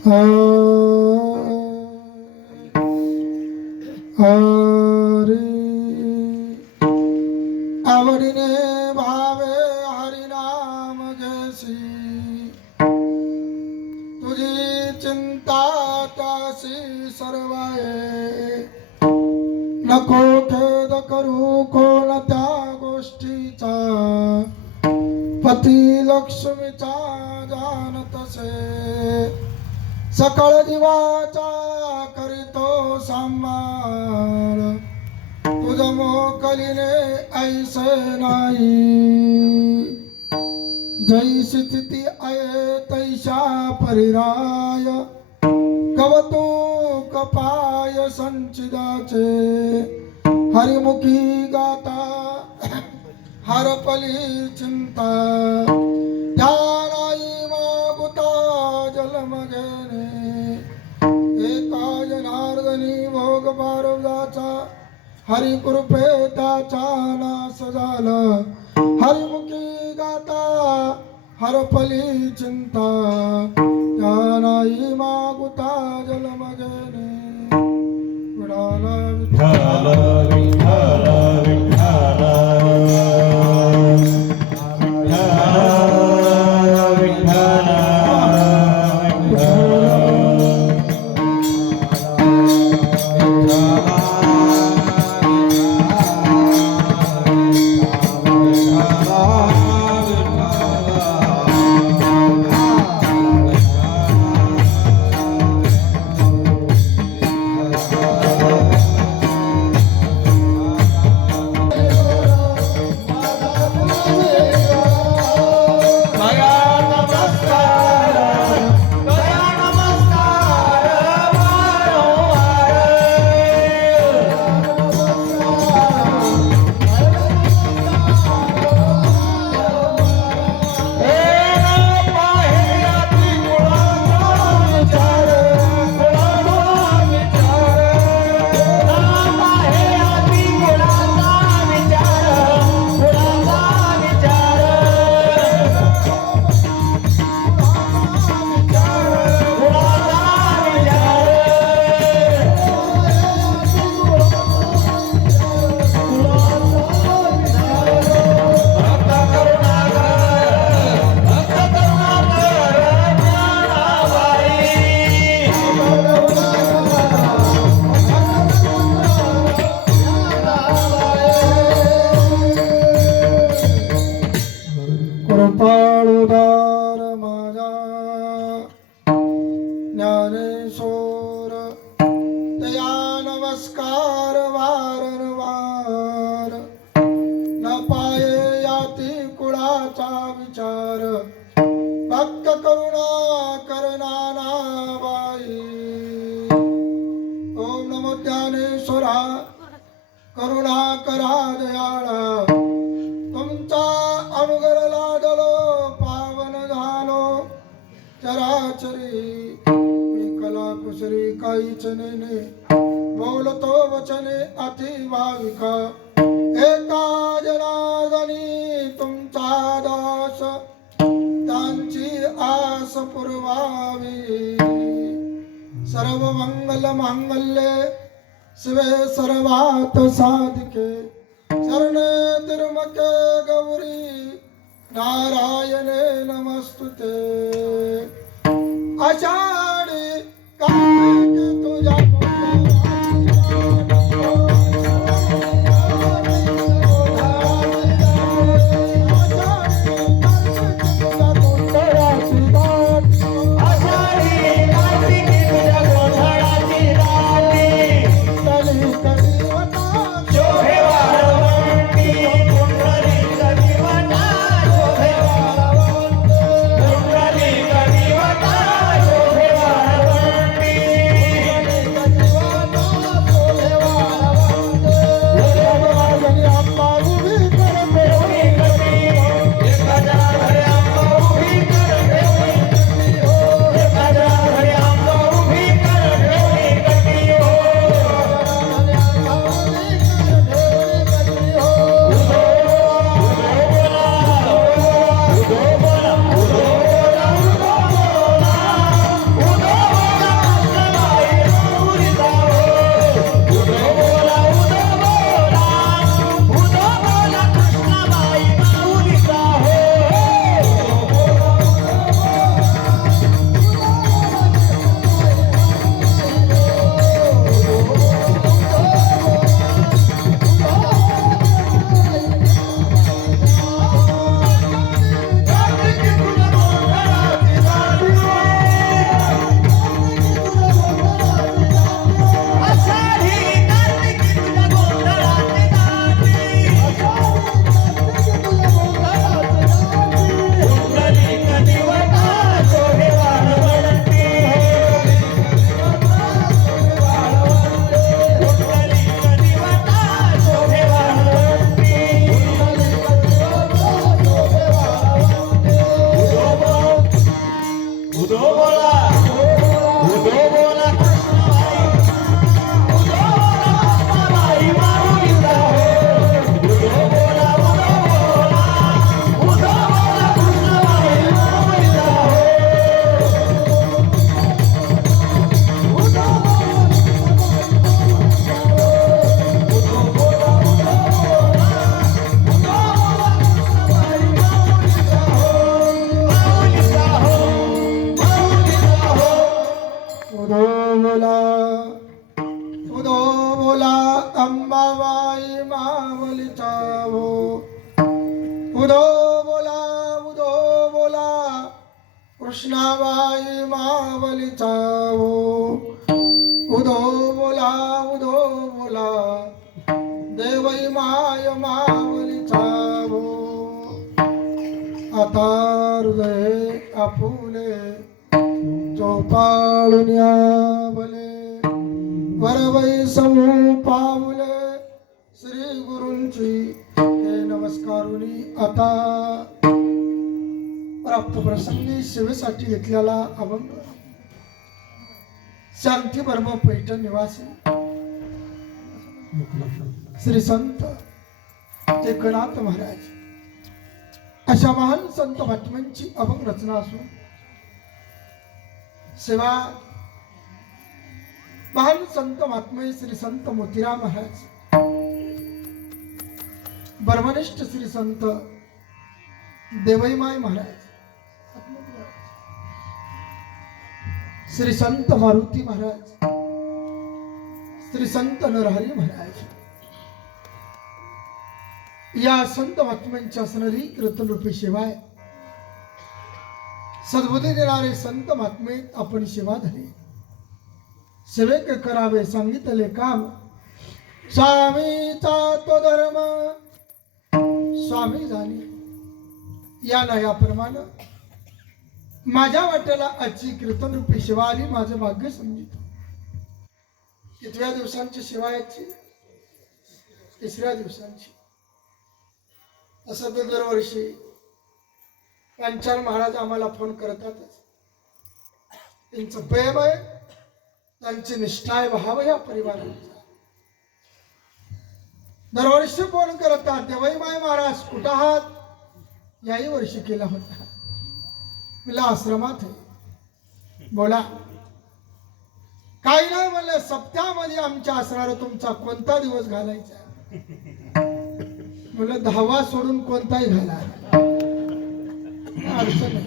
हरी आवडीने भावे हरिनाम घेसी तुझी चिंता त्यासी सर्वाये नको खेद करू कोणत्या गोष्टीचा पती लक्ष्मीचा जानतसे सकळ जीवाचा करीतो सांभाळ तुझ मोकलीने ऐसे नाही जैसी स्थिती आहे तैशा परिराय कवतुक पाय संचिदाचे हरिमुखी गाता हरपली चिंता ध्यानाई मागुता जन्म घेणे एका जनार्दनी भोग पारवदाचा हरि कृपे त्याचा नाश झाला हरिमुखी गाता हरपली चिंता ध्यानाई मागुता जन्म घेणे विठाला विठाला विठाला विठाला कृपाळुदार माझा ज्ञानेश्वर दया नमस्कार वारंवार न पाये याती कुळाचा विचार भक्त करुणा करणाना बाई ओम नमो ज्ञानेश्वरा करुणा करा दयाळा तुमचा अनुग्रह लागलो पावन झालो चराचरी मी कला कुसरी काहीच नेने बोलतो वचने अति भाविका एका जनार्दनी तुमचा दास त्यांची आस पुरवावी सर्व मंगल मांगल्ये शिवे सर्वात साधिके शरणे त्र्यंबके गौरी नारायणे नमस्तुते आषाढी कार्तिकी तुझ्या कृष्णाबाई मावलीचा हो उदो बोला देवई माय मावलीचा हो आता हृदय आपुले चोपाळून भले वरवै समूह पावले श्री गुरूंची हे नमस्कारुनी आता प्राप्त प्रसंगी सेवेसाठी घेतलेला अभंग शांती ब्रह्म पैठण निवासी श्री संत एकनाथ महाराज अशा महान संत महात्म्यांची अभंग रचना असून सेवा महान संत महात्मे श्री संत मोतीराम महाराज ब्रह्मनिष्ठ श्री संत देवईमाय महाराज श्री संत मारुती महाराज श्री संत नरहरी महाराज या संत महात्म्यांची असणारी कीर्तन रूपी सेवा आहे. सद्बुद्धी देणारे संत महात्मे आपण सेवा धरे सेवेक करावे सांगितले काम स्वामीचा तो धर्म स्वामी जाणे या याप्रमाणे माझ्या वाट्याला आजची कीर्तन रूपी सेवा आली. माझं भाग्य समजित कितव्या दिवसांची सेवा याची 3ऱ्या दिवसांची. असं तर दरवर्षी पांचाल महाराज आम्हाला फोन करतातच. त्यांचं प्रेम आहे त्यांची निष्ठा आहे भाव आहे या परिवाराचा. दरवर्षी फोन करतात देवईमाय महाराज कुठं आहात. याही वर्षी केला होता. मला आश्रमात आहे बोला काही नाही म्हणलं. सप्त्यामध्ये आमच्या असणार तुमचा कोणता दिवस घालायचा. म्हणलं 10वा सोडून कोणताही घाला अडचण नाही.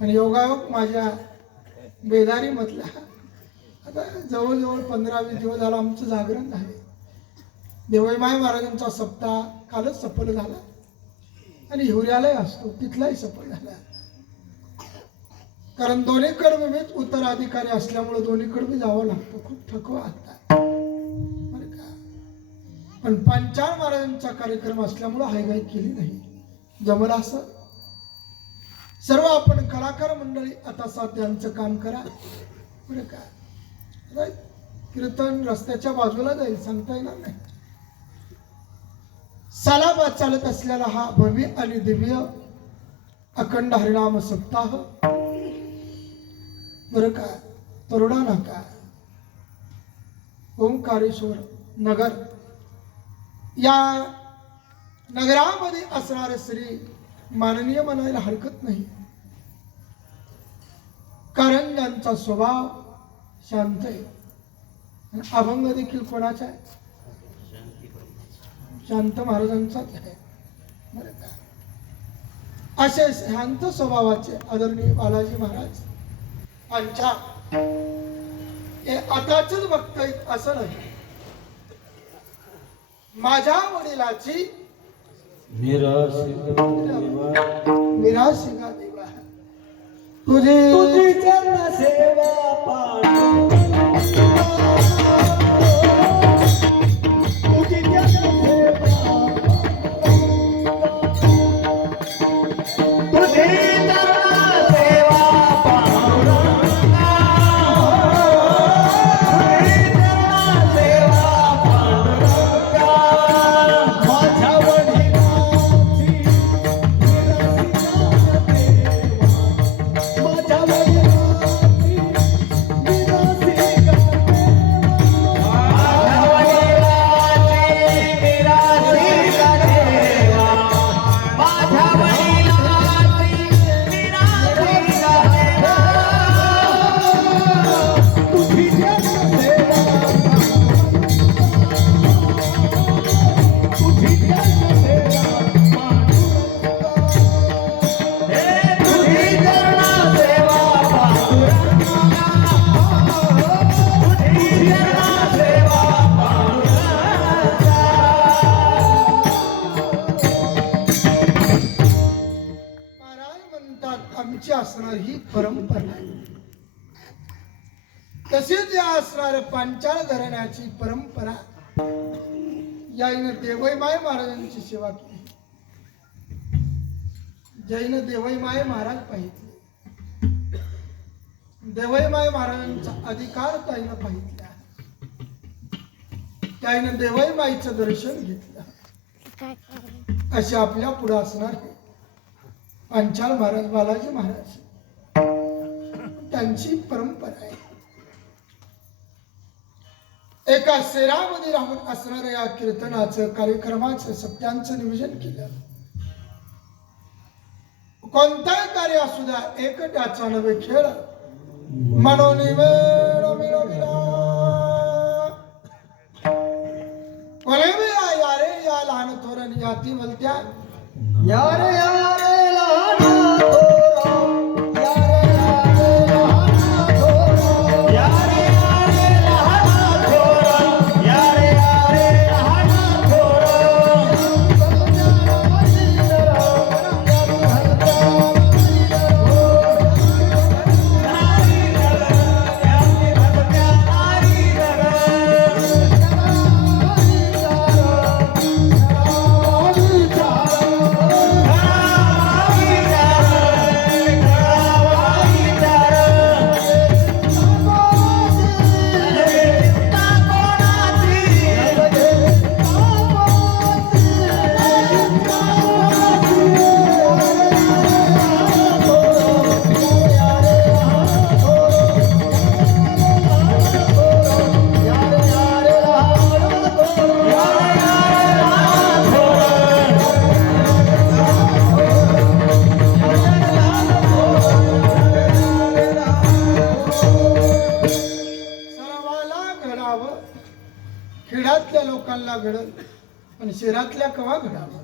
आणि योगायोग माझ्या बेदारी मधला आता जवळजवळ 15-20 दिवस झाला आमचं जागरण झाले. देवईमाय महाराजांचा सप्ताह कालच सफल झाला आणि हिवऱ्यालाही असतो तिथलाही सफल झाला. कारण दोन्हीकडे मी उत्तराधिकारी असल्यामुळे दोन्हीकडे जावं लागतं. खूप थकवा आता बरं का. पण पंचाळ महाराजांचा कार्यक्रम असल्यामुळे हायगाई केली नाही. जमलं असं सर्व आपण कलाकार मंडळी आता साध्यांचं काम करा बरं का. कीर्तन रस्त्याच्या बाजूला जाईल सांगता येणार नाही. सालाबाद चालत असलेला हा भव्य आणि दिव्य अखंड हरिनाम सप्ताह बरं का. तरुणा नाका ओंकारेश्वर नगर या नगरामध्ये असणारे श्री माननीय म्हणायला हरकत नाही. कारण त्यांचा स्वभाव शांत आहे. अभंग देखील कोणाचा आहे. शांत महाराजांचाच आहे बरं का. असे शांत स्वभावाचे आदरणीय बालाजी महाराज यांच्या हे आताच भक्त आहेत असं नाही. माझ्या वडिलाची निराशिका देवा तुझी चरण सेवा पाणी परिवारात आमची असणार ही परंपरा आहे. तसेच या असणार पांचाळ घराण्याची परंपरा याईनं देवई माय महाराजांची सेवा केली. जैन देवई माय महाराज पाहिजे, देवई माय महाराजांचा अधिकार ताईनं पाहितला. त्याईनं देवई माईचं दर्शन घेतलं. असे आपल्या पुढे असणार पांचाळ महाराज, बालाजी महाराज, त्यांची परंपरा आहे. एका शेरामध्ये राहून असणाऱ्या या कीर्तनाचं कार्यक्रमाचं सत्यांचं नियोजन केलं. कोणताही कार्य असू द्या, एक त्याचा नवे खेळ मनोनिवेळ मिळविला. या रे या लहान थोरण याती बोलत्या या रे लहान थोरण, या रे लहान थोरण, या रे लहान थोरण, या रे लहान खेड्यातल्या लोकांना घडल पण शहरातल्या कवा घडावं,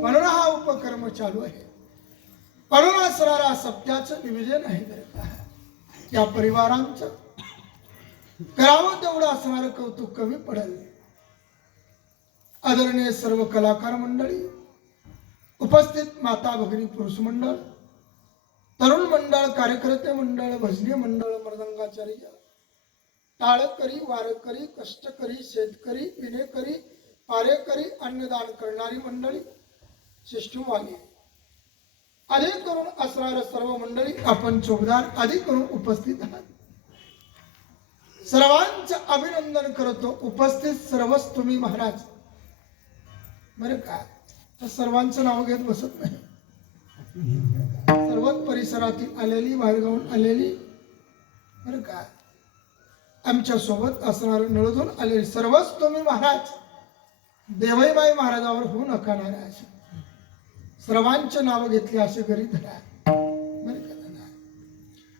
म्हणून हा उपक्रम चालू आहे. म्हणून असणारा सत्याचं निवेदन आहे. या परिवारांचं करावं तेवढं असणारं कौतुक कमी पडेल. आदरणीय सर्व कलाकार मंडळी, उपस्थित माता भगिनी, पुरुष मंडळ, तरुण मंडळ, कार्यकर्ते मंडळ, भजनी मंडळ, मृदंगाचार्य, टाळकरी, वारकरी, कष्टकरी, शेतकरी, विनेकरी, पारेकरी, अन्नदान करणारी मंडळी, शिष्टवाली, अधिक करून असणाऱ्या सर्व मंडळी, आपण चौकदार अधिक करून उपस्थित आहात. सर्वांचं अभिनंदन करतो. उपस्थित सर्वच तुम्ही महाराज बरं का, तर सर्वांचं नाव घेत बसत नाही. सर्वच परिसरातील आलेली, बाहेरगावून आलेली बरं का, आमच्या सोबत असणारे निळून आलेले सर्वच तुम्ही महाराज देवईबाई महाराजावर होऊ नका नाराज. सर्वांचे नाव घेतले असे घरी धरा.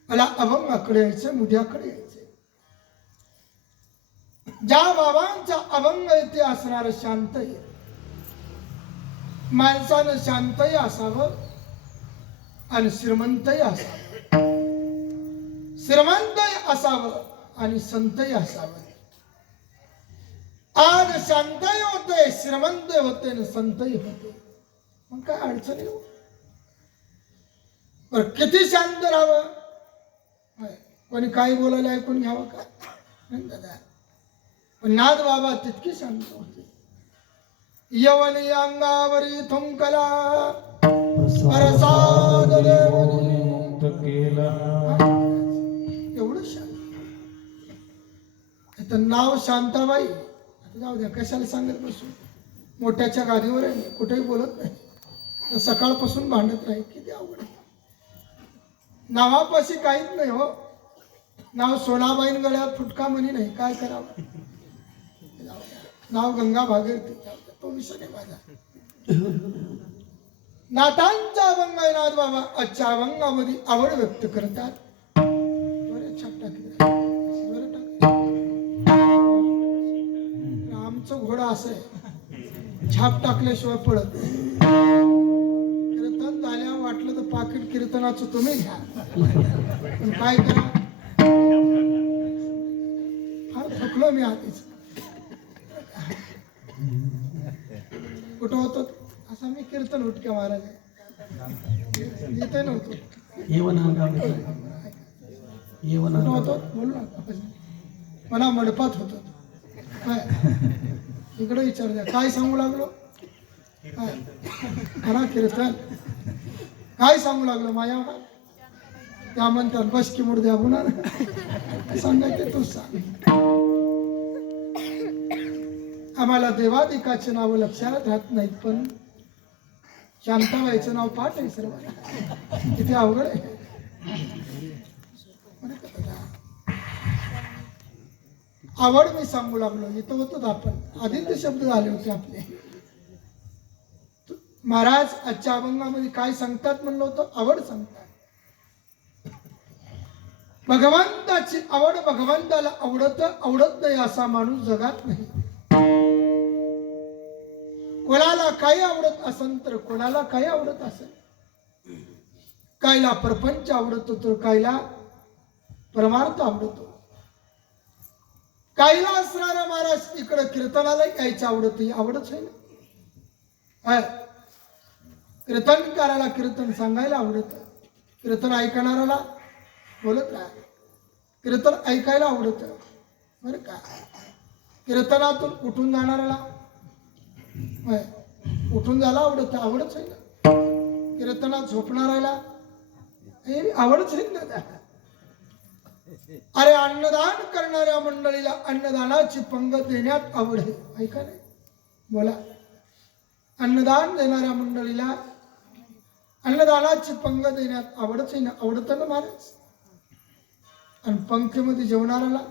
मला अभंगाकडे यायचं, मुद्द्याकडे यायचं. ज्या बाबांचा अभंग येथे असणार शांत, माणसानं शांतही असावं आणि श्रीमंतही असावं, श्रीमंतही असावं आणि संतही असावं. आज शांतही होते, श्रीमंत होते आणि संतही होते, मग काय अडचण येऊ. बरं, किती शांत राहावं, कोणी काही बोलायला ऐकून घ्यावं का नाही दादा. पण नाद बाबा तितकी शांत होते. यवनी अंगावरी थुंकला प्रसाद देवनी मुक्त केला. एवढं शांत. आता नाव शांताबाई, आता जाऊ द्या, कशाला सांगत बसू. मोठ्याच्या गादीवर आहे, कुठेही बोलत नाही, तर सकाळपासून भांडत राहील. किती अवघड आहे. नावापाशी काहीच नाही हो. नाव सोनाबाईन गळ्यात फुटका म्हणी नाही, काय करावं. नाव गंगा भागीरथी, तो विषय नाही माझा. नाथांचा अभंग आहे नाथ बाबा. अच्छा, अभंगामध्ये आवड व्यक्त करतात. छाप टाकले, आमचं घोडा असं आहे, छाप टाकल्याशिवाय पळत. कीर्तन झाल्या वाटलं तर पाकिट कीर्तनाचं तुम्ही घ्या, पण काय करा. फार थकलो मी आधीच. कुठं होतो असा मी कीर्तन उठक्या महाराज. इथे नव्हतो येवन अंगावर येवन कुठं अंगावर होतो बोल ना मला मंडपात होतो काय इकडे विचार द्या काय सांगू लागलो काय म्हणा कीर्तन काय सांगू लागलो माया त्या म्हणतात बस की मुर्द्या गुन्हा सांगायचे तू सांग आम्हाला देवादिकाचे नाव लक्षात राहत नाहीत पण शांताबाईचं नाव पाठ आहे सर्वांना किती अवघड आहे आवड मी सांगू लागलो इथं होतो आपण आदित्य शब्द झाले होते आपले महाराज आजच्या अभंगामध्ये काय सांगतात म्हणलं होतं आवड सांगतात भगवंताची आवड भगवंताला आवडत नाही असा माणूस जगात नाही कोणाला काही आवडत असेल तर कोणाला काही आवडत असेल कायला प्रपंच आवडतो तर कायला परमार्थ आवडतो कायला असणारा महाराज इकडं कीर्तनाला यायचं आवडत आवडच आहे ना कीर्तनकाराला कीर्तन सांगायला आवडत कीर्तन ऐकणाऱ्याला बोलत राहा कीर्तन ऐकायला आवडत बरं का कीर्तनातून उठून जाणाऱ्याला उठून जायला आवडच आहे ना कीर्तनात झोपणाऱ्याला आवडच आहे ना अरे अन्नदान करणाऱ्या मंडळीला अन्नदानाची पंगत देण्यात आवड आहे ऐका नाही बोला अन्नदान देणाऱ्या मंडळीला अन्नदानाची पंगत देण्यात आवडच आहे ना आवडत ना महाराज आणि पंक्तीमध्ये जेवणाऱ्याला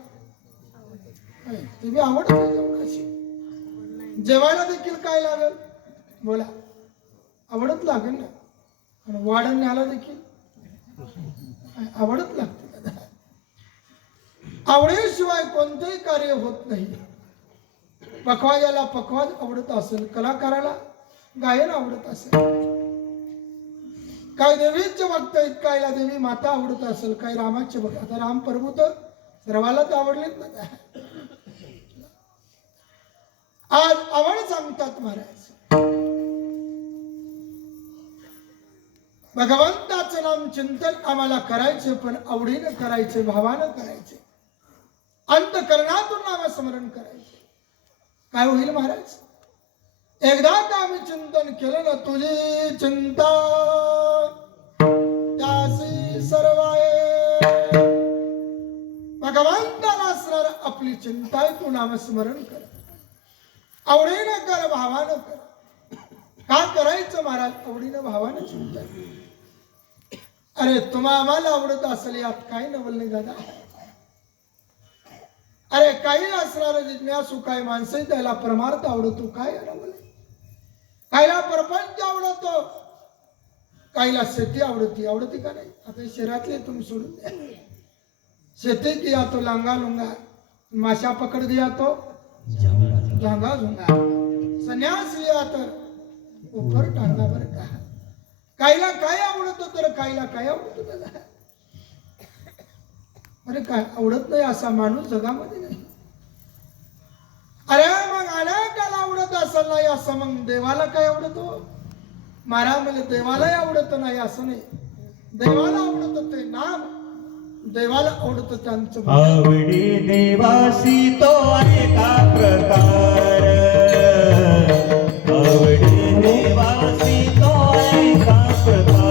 ते बी आवडत आहे जेवणाची जेवायला देखील काय लागेल बोला आवडत लागेल ना आणि वाढण न्यायला देखील आवडत लागते आवडीशिवाय कोणतेही कार्य होत नाही पखवाजाला पखवाज आवडत असेल कलाकाराला गायन आवडत असेल काय देवीचे भक्त आहेत कायला देवी माता आवडत असेल काय रामाचे भक्त आता राम प्रभू तर सर्वालाच आवडलेत ना आज आवड सांगतात महाराज भगवंताचं नाम चिंतन आम्हाला करायचे पण आवडीनं करायचे भावानं करायचे अंतकरणातून नामस्मरण करायचे काय होईल महाराज एकदा का आम्ही चिंतन केलं ना तुझी चिंता त्यासी सर्वाय भगवंताला असणार आपली चिंता आहे तू नामस्मरण कर आवडीनं कर भावानं कर का करायचं महाराज आवडीनं भावानं चिंतन अरे तुम्हा आम्हाला आवडत असेल यात काही नवल नाही दादा अरे काही असणार जिज्ञासू काय माणसं त्याला परमार्थ आवडतो काय कायला प्रपंच आवडतो कायला शेती आवडती का नाही आता शहरातले तुम्ही सोडून द्या शेती किया तो लांगा लुंगा माशा पकड दिया तो झांगा झुंगा संन्यास लिया तर ऊपर टांगा बर का कायला काय आवडतो तर कायला काय आवडतो दादा अरे काय आवडत नाही असा माणूस जगामध्ये नाही अरे मग अनेकाला आवडत असं नाही असं मग देवाला काय आवडतो महाराज म्हणजे देवालाही आवडत नाही असं नाही देवाला आवडत ते नाम देवाला आवडत त्यांचं आवडी देवासी तो एका प्रकार आवडी देवासी तो एका प्रकार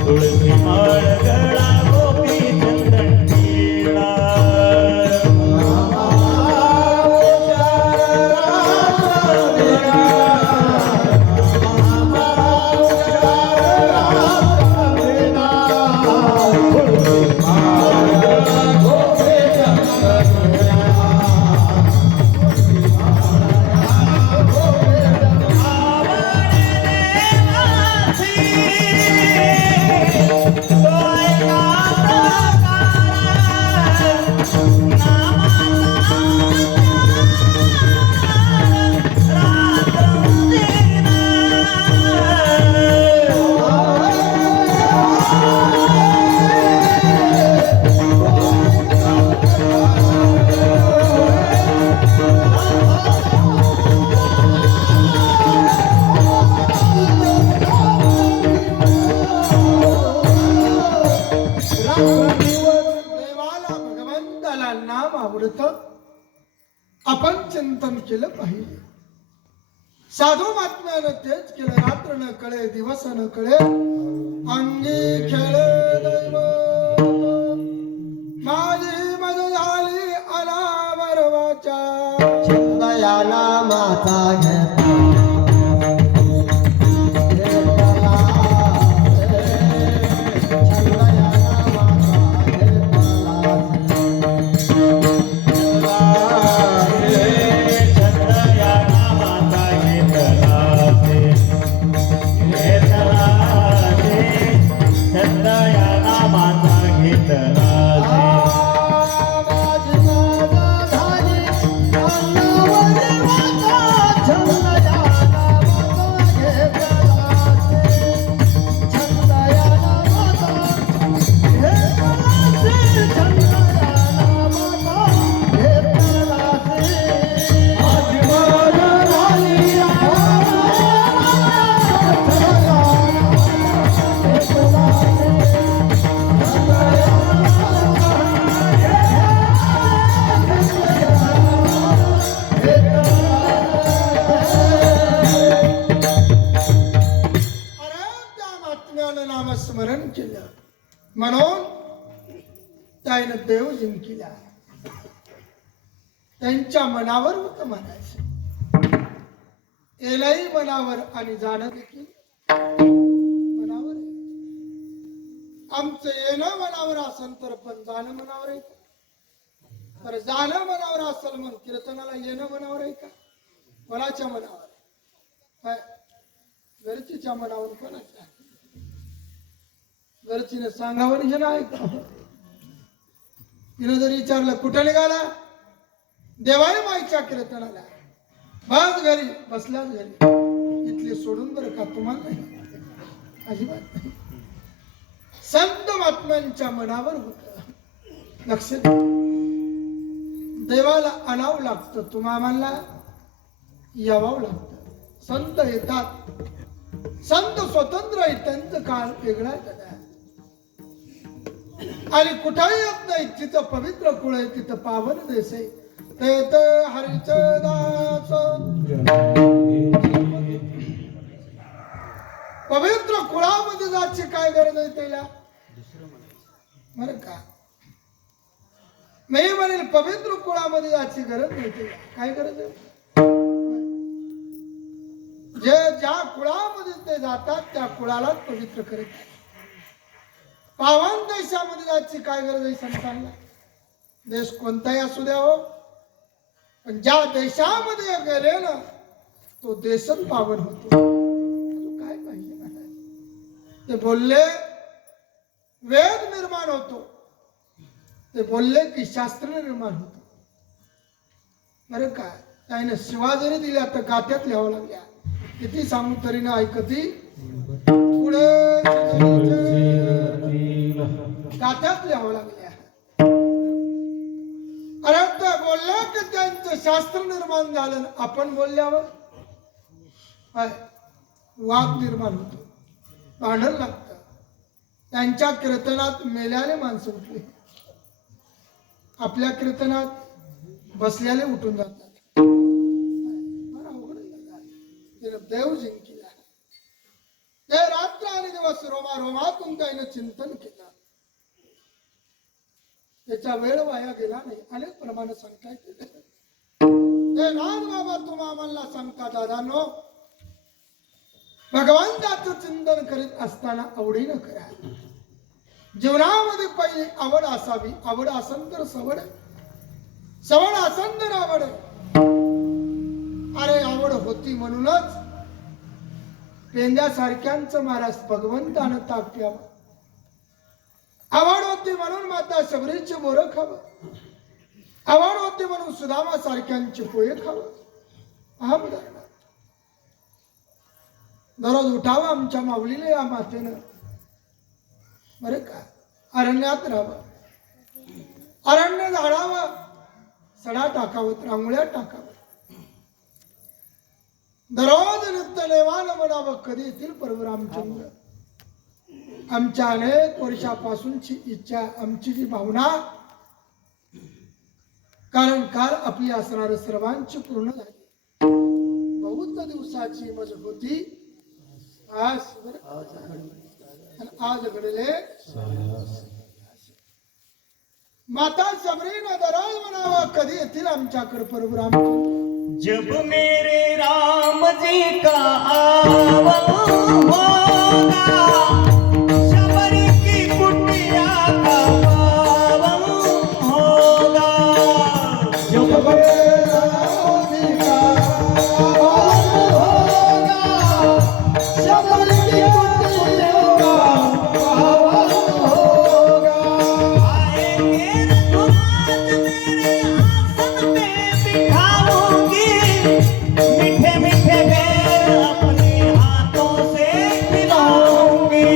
तुळसी माळ गळा आवडतं आपण चिंतन केलं पाहिजे. साधू महात्म्यानं तेच केलं. रात्र न कळे दिवस न कळे अंगी खेळे दैवत माझी मज झाली अनावर वाचा छंद या नामाचा घेता छंद या नामाचा नामस्मरण केलं म्हणून त्यानं देव जिंकिला. त्यांच्या मनावर होत म्हणायचं. येलही मनावर आणि जाणं देखील मनावर. आमचं येणं मनावर असेल तर पण जाणं मनावर आहे का? तर जाणं मनावर असेल मग कीर्तनाला येणं मनावर आहे का? कोणाच्या मनावर? घरचीच्या मनावर कोणाच्या? घरचीने सांगावं हे नाही का? तिनं जर विचारलं कुठं निघाला? देवाई माईच्या कीर्तनाला. बस घरी, बसल्याच घरी. इथले सोडून बरं का तुम्हाला नाही अजिबात नाही. संत महात्म्यांच्या मनावर होत. लक्ष द्या. देवाला आणावं लागतं. तुम्हाला यावं लागतं. संत येतात. संत स्वतंत्र आहे. त्यांचं काळ वेगळा आहे. आणि कुठेही येत नाही. तिथं पवित्र कुळ आहे. तिथं पावन देश आहे. ते हरिच दास पवित्र कुळामध्ये जायची काय गरज आहे त्याला? बरं का? मी म्हणेल पवित्र कुळामध्ये जायची गरज नाही त्याला. काय गरज आहे? जे ज्या कुळामध्ये ते जातात त्या कुळाला पवित्र करत. पावन देशामध्ये जायची काय गरज आहे संतांना? देश कोणताही असू द्या हो, पण ज्या देशामध्ये गेले ना तो देशच पावन होतो. काय पाहिजे मला? ते बोलले वेद निर्माण होतो. ते बोलले की शास्त्र निर्माण होतो. बरं का? त्याने शिवा जरी दिल्या तर गात्यात लिहावं लागल्या. किती सांगू तरी ना ऐकती. पुढे गात्यात लिहावं लागल्या. अरे ते बोलले की त्यांचं शास्त्र निर्माण झालं. आपण बोलल्यावर वाद निर्माण होतो. भांडण लागतं. त्यांच्या कीर्तनात मेल्याले माणसं उठले. आपल्या कीर्तनात बसल्याले उठून जातात. देव जिंकिला. ते रात्र आणि दिवस रोमारोमातून त्याने चिंतन केलं. त्याचा वेळ वाया गेला नाही. अनेक प्रमाणे सांगता येते. ते नाथ बाबा तुम्हा आम्हाला सांगता दादांनो, भगवंताचं चिंतन करीत असताना आवडीनं करा. जीवनामध्ये पहिली आवड असावी. आवड असेल तर सवड, सवड असेल तर आवड. अरे आवड होती म्हणूनच पेंड्यासारख्यांचं महाराज भगवंतानं ताक प्यावं. आवड होती म्हणून माता शबरीचे मोरं खावं. आवड होती म्हणून सुदामा सारख्यांचे पोहे खावं. हा उदाहरण. दररोज उठावं आमच्या माऊलीला या मातेनं. बरं का? अरण्यात राहावं. अरण्य झाडावं. सडा टाकावं. रांगोळ्या टाकावं. दररोज नित्य नेवान म्हणावं. कधी येतील प्रभू रामचंद्र. आमच्या अनेक वर्षापासूनची इच्छा, आमची जी भावना कारण काल आपली असणारे सर्वांची पूर्ण झाली. बहुत दिवसाची मज होती आज आणि आज घडले. माता सबरीनं दराज म्हणावा कधी येतील आमच्याकडे प्रभू रामचंद्र. जब मेरे राम जी का आवन होगा, शबरी की कुटिया का पावन होगा। जब आएंगे रघुनाथ मेरे आसन पे बिठाऊंगी, मीठे मीठे बेर अपने हाथों से खिलाऊंगी।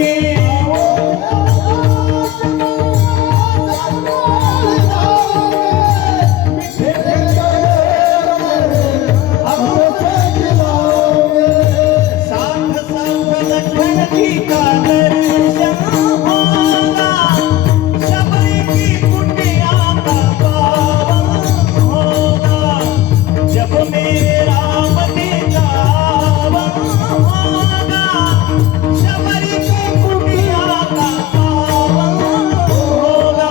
साथ साथ लक्ष्मण जी का दर्शन होगा, शबरी की कुटिया का पावन होगा। जब मेरे राम जी का आवन होगा, शबरी की कुटिया का पावन होगा।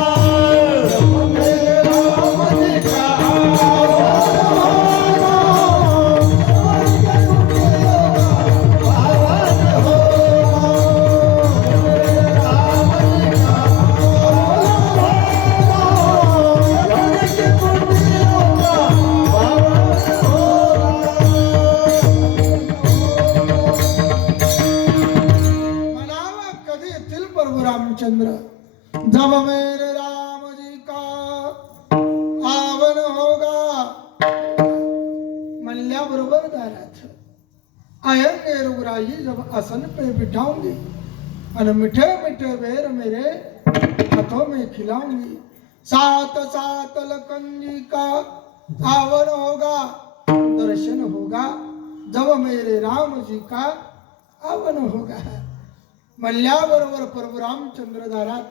म्हणावा कधी येतील प्रभू रामचंद्र. जब मेरे राम जी का आवन होगा म्हणल्याबरोबर दारात आएंगे रघुराई जब आसन पे बिठाऊंगी और मीठे मीठे बेर मेरे हाथों में खिलाऊंगी. साथ साथ लखन जी का आवन होगा, दर्शन होगा जब मेरे राम जी का आवन होगा. मल्ल्याबरोबर प्रभू रामचंद्र दारात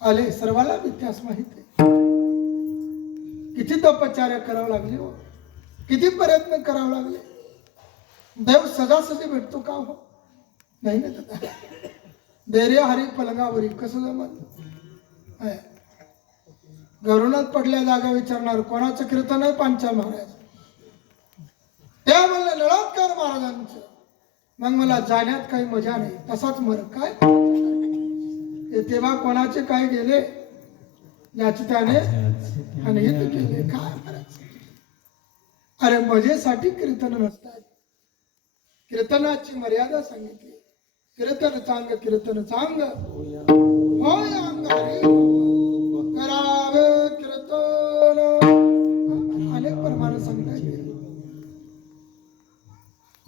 आले. सर्वाला इतिहास माहित आहे. किती तपश्चर्या करावं लागली हो, किती प्रयत्न करावं लागले. देव सजासजी भेटतो का हो? नाही ना दादा. धैर्य हरी पलंगावरी कसं जमत. घरूनच पडल्या जागा विचारणार कोणाचं कीर्तन आहे? पांचाल महाराज. त्या म्हणलं नळदकर महाराजांचं. मग मला जाण्यात काही मजा नाही. तसाच मर काय हे तेव्हा कोणाचे काय गेले याची त्याने अनहित केले. काय महाराज, अरे मजेसाठी कीर्तन नसतात. कीर्तनाची मर्यादा सांगितली. कीर्तन चांग कीर्तन चांग होय अंगारी करावे कीर्तन. अनेक प्रमाणे सांगता येईल.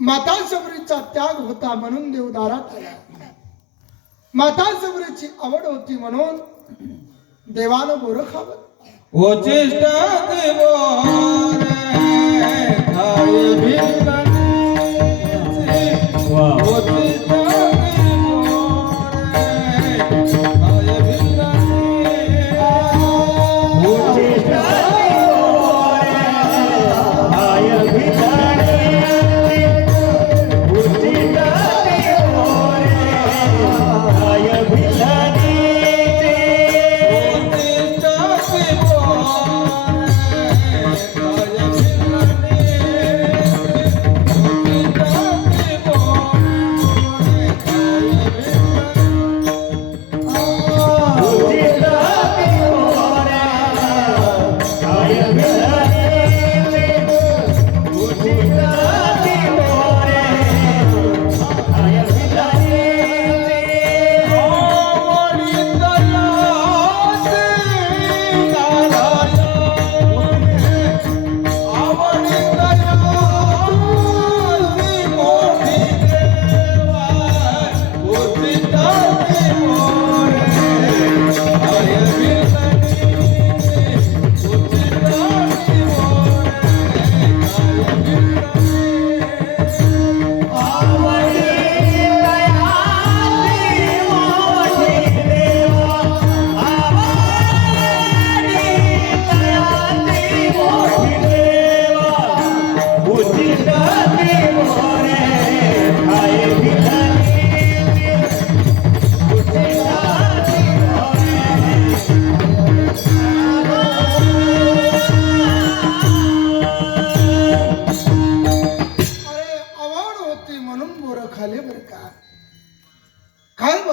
माता सबरीचा त्याग होता म्हणून देव दारात आला. माता सबरीची आवड होती म्हणून देवानं बोर खावं. उचिष्ट दिवोरे खाय भिलनीचे. उचिष्ट दिवोरे खाय भिलनीचे. उचिष्ट दिवोरे खाय भिलनीचे. उचिष्ट दिवोरे खाय भिलनीचे. उचिष्ट दिवोरे खाय भिलनीचे.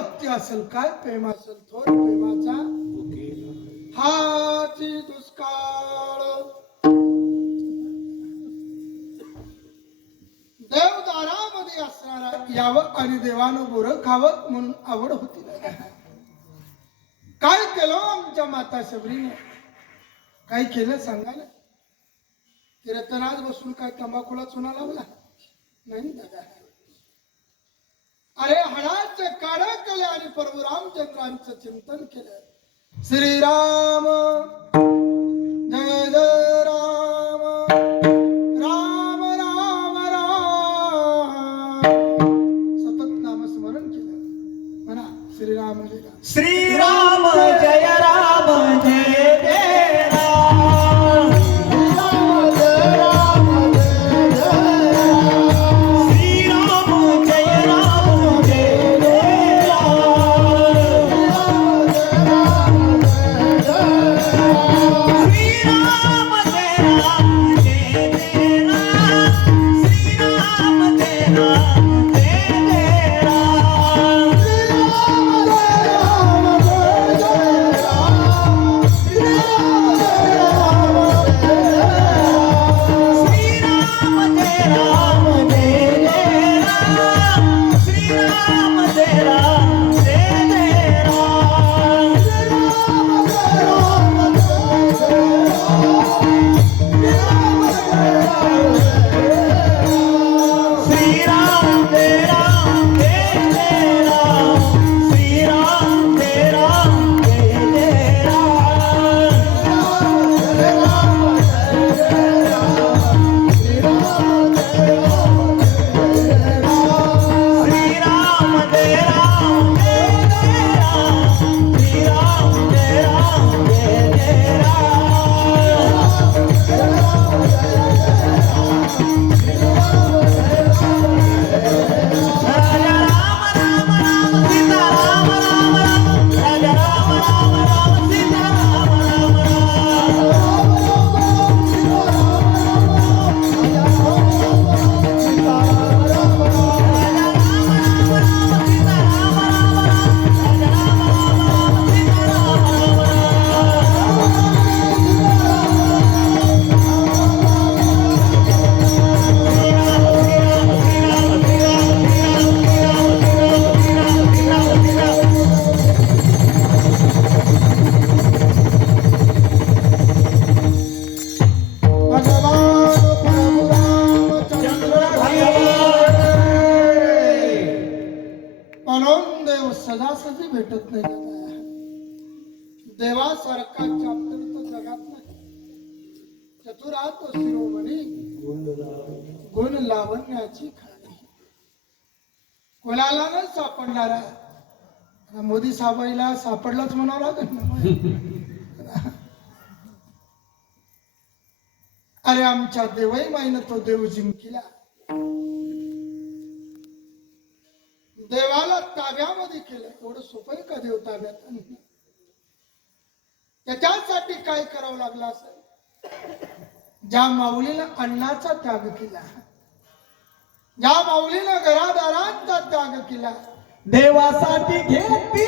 भक्ती असेल, काय प्रेम असेल, थोर प्रेमाचा हाची दुष्काळ. देवदारामध्ये असणारा यावं आणि देवानं गोरं खावं म्हणून आवड होती. काय केलं आमच्या माता शबरीने? काय केलं सांगा ना. कीर्तनात बसून काय तंबाखूला चुना लावला नाही दादा. अरे हळाचे काढा केले आणि प्रभू रामचंद्रांचं चिंतन केलं. श्रीराम जय जय राम, राम राम राम. सतत नामस्मरण केलं. म्हणा श्रीराम जय राम. श्रीराम जय राम जय जय राम. श्रीराम जय राम जय जय म्हणून देव सजासजी भेटत नाही दादा. देवासारखा चॅप्टर तर जगात नाही. चतुरात शिरोमणी गुण लावण्याची खाणी. कोणाला नाही सापडणारा. मोदी साहेबाईला सापडलाच म्हणावं लागत ना. अरे आमच्या देवई माईनं तो देव जिंकला. देवाला ताब्यामध्ये केलं. एवढं सोपं आहे का देव ताब्यात आणणं? त्याच्यासाठी काय करावं लागलं असेल? ज्या माऊलीनं अन्नाचा त्याग केला, ज्या माऊलीनं घरादारांचा त्याग केला, देवासाठी घेती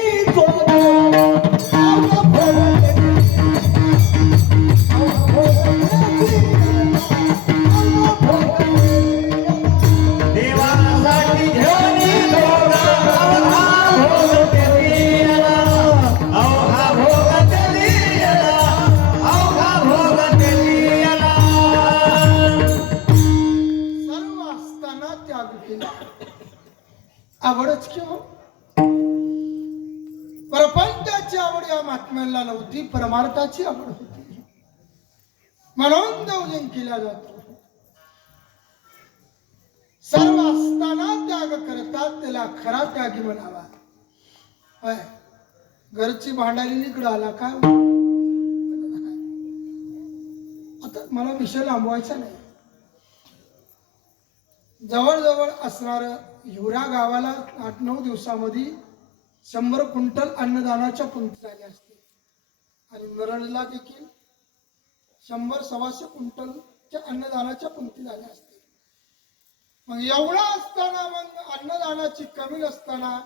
देवासाठी सर्व असताना त्याग केला. आवडच किंवा प्रपंचाची आवड या महात्म्याला नव्हती, परमार्थाची आवड होती. म्हणून देव जिंकला जातो. सर्व असताना त्याग करतात त्याला खरा त्यागी म्हणावा. होय, घरची भांडारी निकडं आला का? आता मला विषय लांबवायचा नाही. जवळजवळ असणार हिवरा गावाला 8-9 दिवसामध्ये 100 क्विंटल अन्नदानाच्या पंक्ती झाल्या असतील आणि नरळला देखील 100-125 क्विंटलच्या अन्नदानाच्या पंक्ती झाल्या असतील. मग एवढा असताना, मग अन्नदानाची कमी नसताना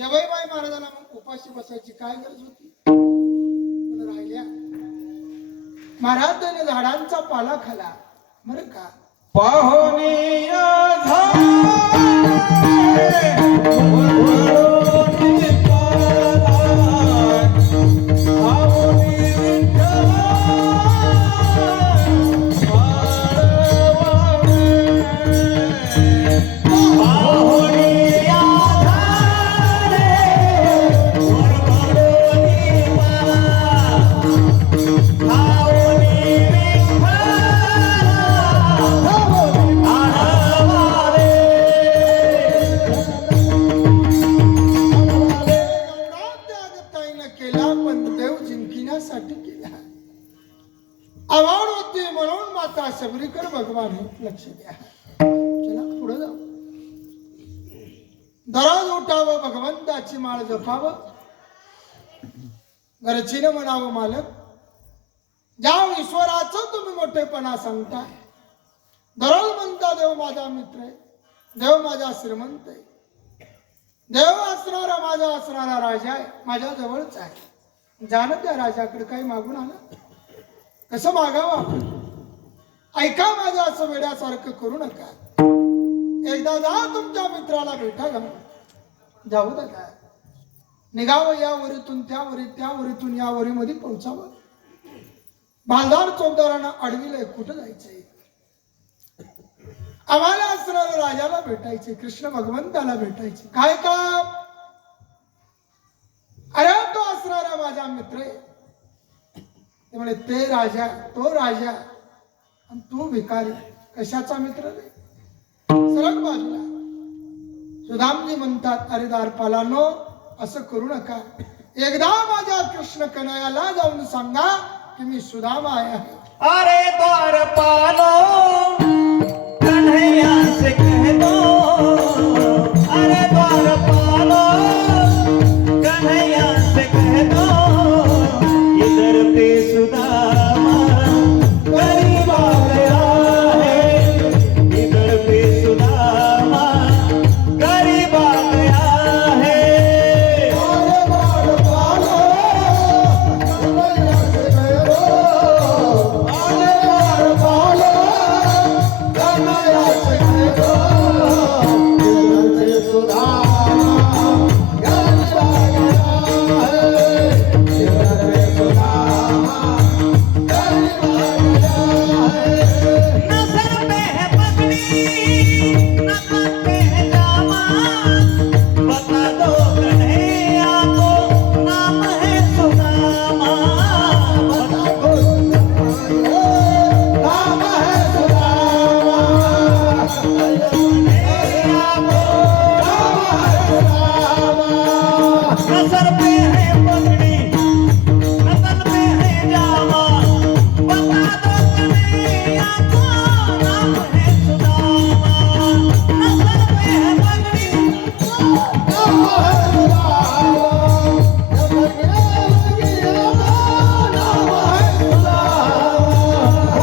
देवाईबाई महाराजांना मग उपाशी बसायची काय गरज होती? पण राहिल्या. महाराज त्याने झाडांचा पाला खाला बरं का. पाहुणी झाले वळवळून पालाय, पाहुणी विठ्ठल वाळवणे. पाहुणिया झाले वरवडोनी पाला, पाहुणी विठ्ठला आळवाले. एवढा त्याग ताईनं केला पण देव जिंकण्यासाठी केला. आव्हान होती म्हणून माता शबरीकर भगवान हे लक्ष द्या. चला पुढे जाऊ. दररोज उठावं, भगवंताची माळ जपावं, घरचीनं म्हणावं मालक ज्या ईश्वराचं तुम्ही मोठेपणा सांगताय. दररोज म्हणता देव माझा मित्र आहे, देव माझा श्रीमंत आहे, देव असणारा माझा असणारा राजा आहे, माझ्या जवळच आहे. जाणं त्या राजाकडे काही मागून आला कसं मागावं आपण. ऐका माझं असं वेड्यासारखं करू नका. एकदा जा तुमच्या मित्राला भेटा जाऊ द्या. निघावं या वरीतून त्या वरी, त्या वरीतून या वरीमध्ये पोहोचावं. बालदार चौकदारांना अडविलंय, कुठं जायचंय? आम्हाला असणाऱ्या राजाला भेटायचे, कृष्ण भगवंताला भेटायचे. काय काम? अरे तो असणारा माझा मित्र आहे. त्यामुळे ते राजा, तो राजा आणि तू भिकारी, कशाचा मित्र रे? सरळ बाजूला. सुदामजी म्हणतात अरे द्वारपालांनो असं करू नका. एकदा माझ्या कृष्ण कन्हैयाला जाऊन सांगा की मी सुदामा आहे. अरे द्वारपालो कन्हैया से कह दो, अरे द्वारपालो कन्हैया से कह दो, इधर पे सुदामा गरीब आ गया है, इधर पे सुदामा गरीब आ गया है. नजर पे है पगड़ी, नजर पे है जामा, बता दो कन्हैया को नाम है सुदामा, बता दो नाम है सुदामा, कन्हैया को नाम है सुदामा. नजर पे है पगड़ी, नजर पे है जामा, बता दो कन्हैया को नाम है सुदामा. नजर पे है पगड़ी, नाम है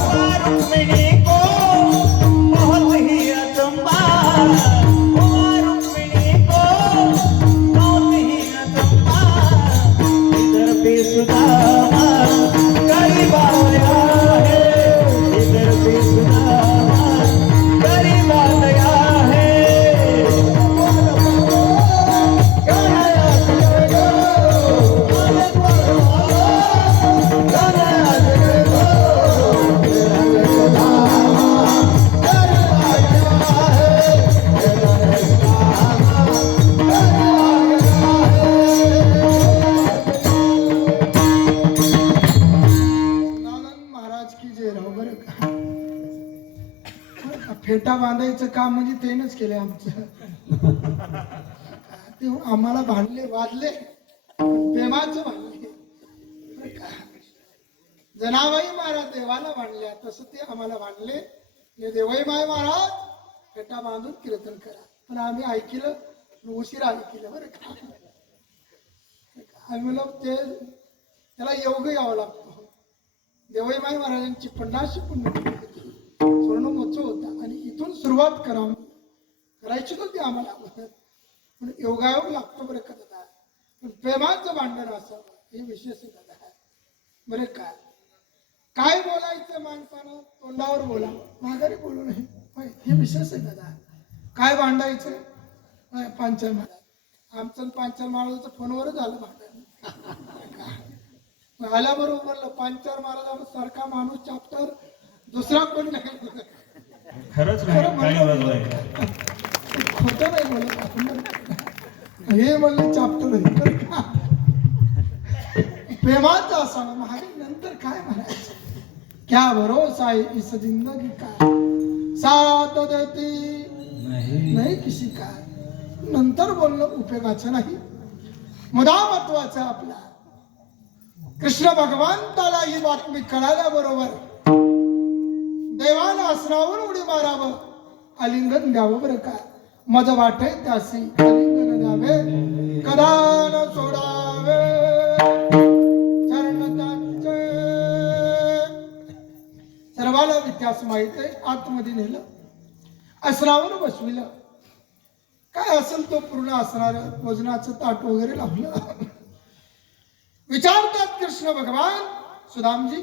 हुआ रुक्मिणी को बहुत ही अचंबा, हुआ रुक्मिणी को बहुत ही अचंबा, इधर पे सुदामा गरीब आ गया है, इधर पे सुदामा गरीब आ गया है. नानंद महाराज की जय राव बरं का. बरं का, फेटा बांधायचं काम म्हणजे त्यानंच केलं आमचं. ते आम्हाला भांडले वाजले प्रेमाचं भांडले बरं का. जनाबाई महाराज देवाला भांडल्या तसं ते आम्हाला भांडले. हे देवाई माय महाराज फेटा बांधून कीर्तन करा, पण आम्ही ऐकलं उशिरा ऐकलं बरं का. आम्ही म्हणलं ते त्याला योग यावं लागतो. देवाई माई महाराजांची 50 पुण्यतिथी होती, स्वर्णमहोत्सव होता आणि इथून सुरुवात करायची होती आम्हाला, पण योगायोग लागतो बरं का. प्रेमाचं भांडण असावं हे विशेष कथा आहे. बरं काय बोलायचं माणसानं तोंडावर बोला, माघारी बोलू नये. होय, हे विशेष कथा आहे. काय भांडायचं होय, पांचल महाराज आमचं पांचल महाराजाचं फोनवर झालं भांडण. आल्याबरोबर म्हणलं पांचाल महाराजांसारखा माणूस चाप्टर दुसरा कोण नाही. खरंच खरं नाही म्हणलं. खोटं नाही बोलत आपण. हे म्हणलं चाप्टर प्रेमाचं असावं महाराज. नंतर काय म्हणायचं, क्या भरोसा है इस जिंदगी का, साथ देती नाही किसी का. नंतर बोलणं उपयोगाचं नाही. मुदा महत्वाचं आपला कृष्ण भगवंताला ही बातमी कळाल्याबरोबर देवानं आसनावर उडी मारावं, आलिंगन द्यावं. बरं का, मज वाटे त्यासी आलिंगन द्यावे, कदा न सोडावे चरण त्यांचे. सर्वाला इतिहास माहित आहे. आतमध्ये नेलं, आसनावर बसविलं. काय असेल तो पूर्ण असणार वजनाचं ताट वगैरे लावलं. विचारतात कृष्ण भगवान, सुदामजी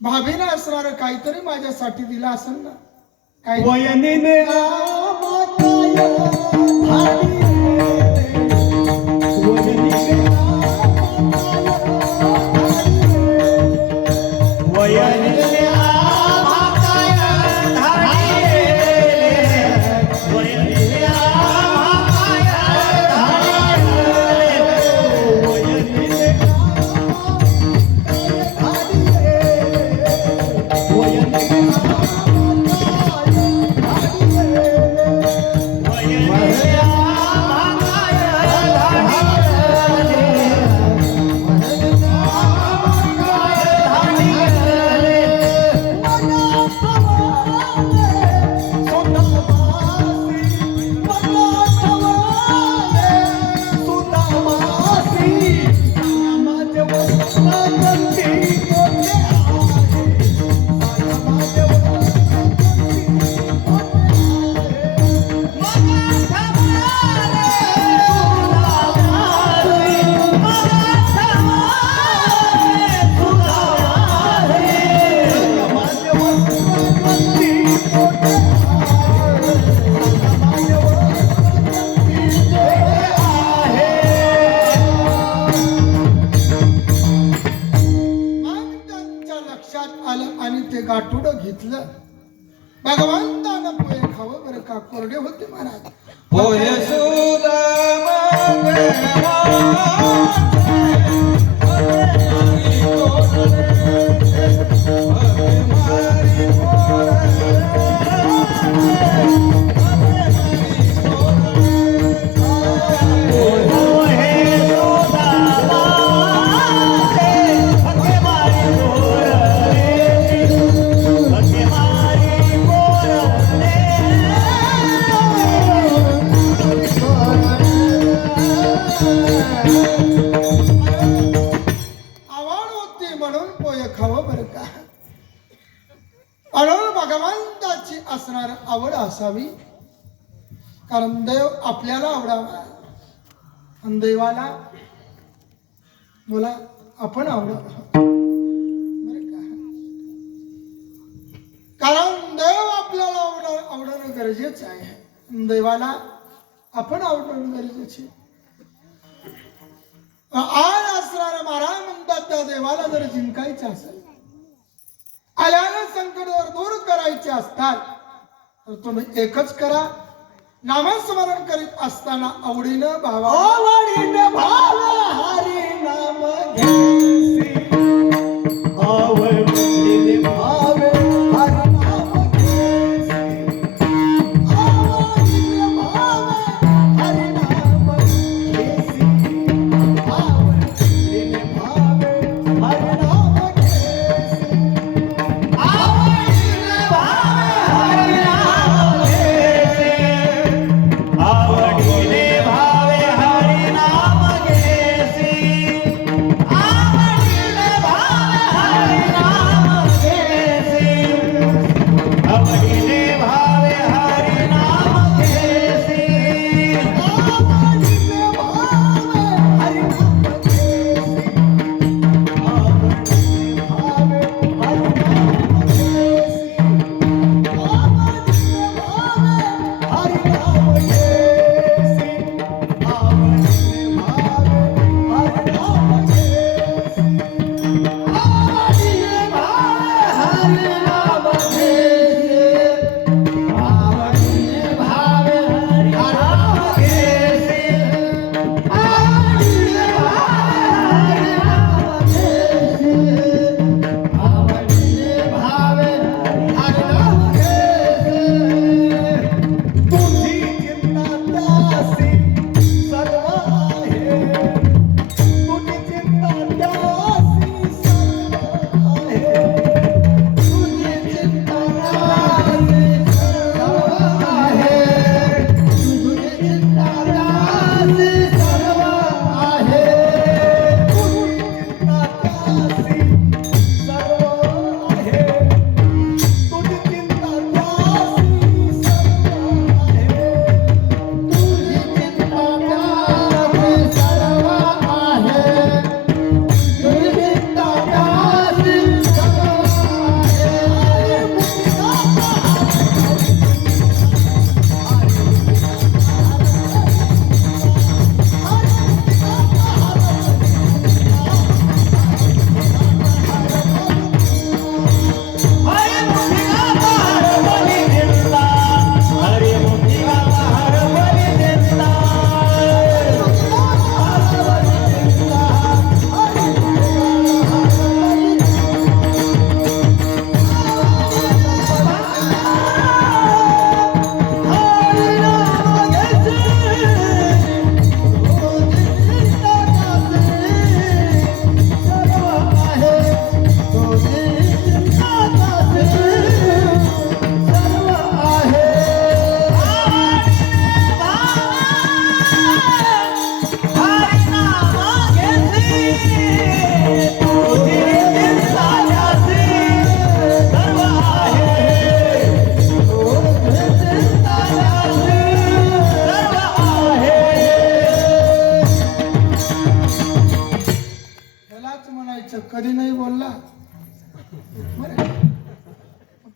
भाभीने असणार काहीतरी माझ्यासाठी दिलं असेल ना. काय वयनीने गाठोडं घेतलं. भगवंतानं पोहे खावं. बरं का, कोरडे होते महाराज. पोहे सुदाम आवड होती म्हणून पोहे खावं. बरं का, म्हणून भगवंताची असणार आवड असावी. कारण देव आपल्याला आवडावा आणि देवाला बोला आपण आवडावं. बरं का, कारण देव आपल्याला आवडणं गरजेचं आहे. देवाला आपण आवडणं गरजेचे. आज असणारा महाराज म्हणतात त्या देवाला जर जिंकायचं असेल, आल्याला संकट जर दूर करायचे असतात तर तुम्ही एकच करा. नामस्मरण करीत असताना आवडीनं भावा आवडीने भाव हरी नाम घेसी, आवडीने भाव हरी नाम घेसी, आवडीने भाव हरी नाम घेसी, आवडीने भाव हरी नाम घेसी, आवडीने भाव हरी नाम घेसी, आवडीने भावे हरी नाम कधी नाही बोलला बरं,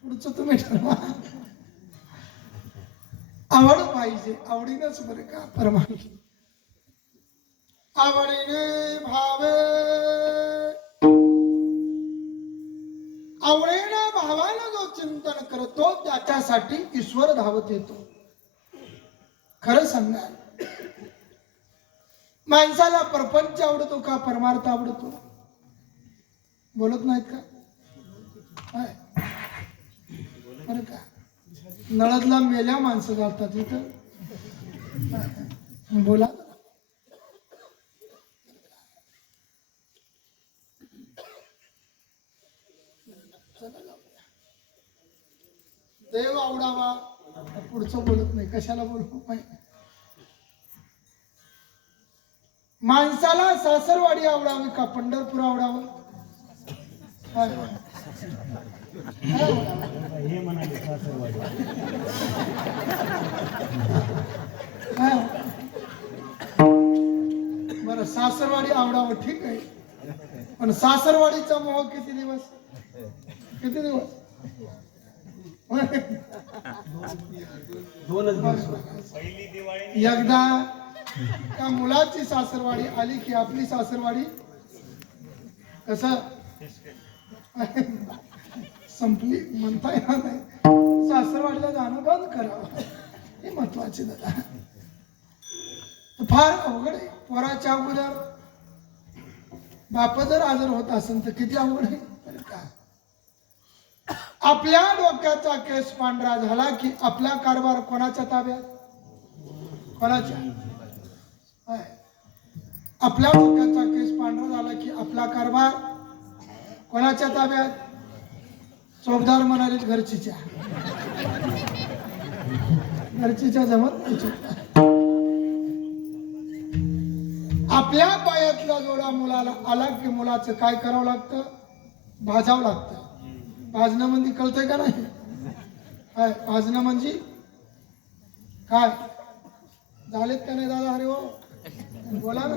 पुढचं तुम्ही ठरवा. आवड पाहिजे, आवडीनच बरं का परमात्मा. आवडीने भावे, आवडीने भावानं जो चिंतन करतो त्याच्यासाठी ईश्वर धावत येतो. खरं सांगा, माणसाला प्रपंच आवडतो का परमार्थ आवडतो? बोलत नाहीत का? बरं का, नळदला मेल्या माणसं जातात इथं. बोला. देव आवडावा, पुढचं बोलत नाही. कशाला बोलू? माणसाला सासरवाडी आवडावी का पंढरपूर आवडावं? बरं, सासरवाडी आवडावं ठीक आहे, पण सासरवाडीचा मोह किती दिवस? किती दिवस? एकदा त्या मुलाची सासरवाडी आली की आपली सासरवाडी कसं संपली म्हणता येणार नाही. सासरवाडीला जाणं बंद करावं हे महत्वाचे दादा. फार अवघड आहे. पोराच्या अगोदर बाप जर आजार होत असेल तर किती अवघड आहे का. आपल्या डोक्याचा केस पांढरा झाला की आपला कारभार कोणाच्या ताब्यात? कोणाच्या? आपल्या डोक्याचा केस पांढरा झाला की आपला कारभार कोणाच्या ताब्यात? चोपदार म्हणाले घरचीच्या. घरचीच्या जमत नाही. आपल्या पायातला जोडा मुलाला आला की मुलाचं काय करावं लागतं? भाजावं लागतं. भाजणं म्हणजे कळतंय का नाही? काय भाजणं म्हणजे काय? झालेत का नाही दादा? अरे हो बोला ना.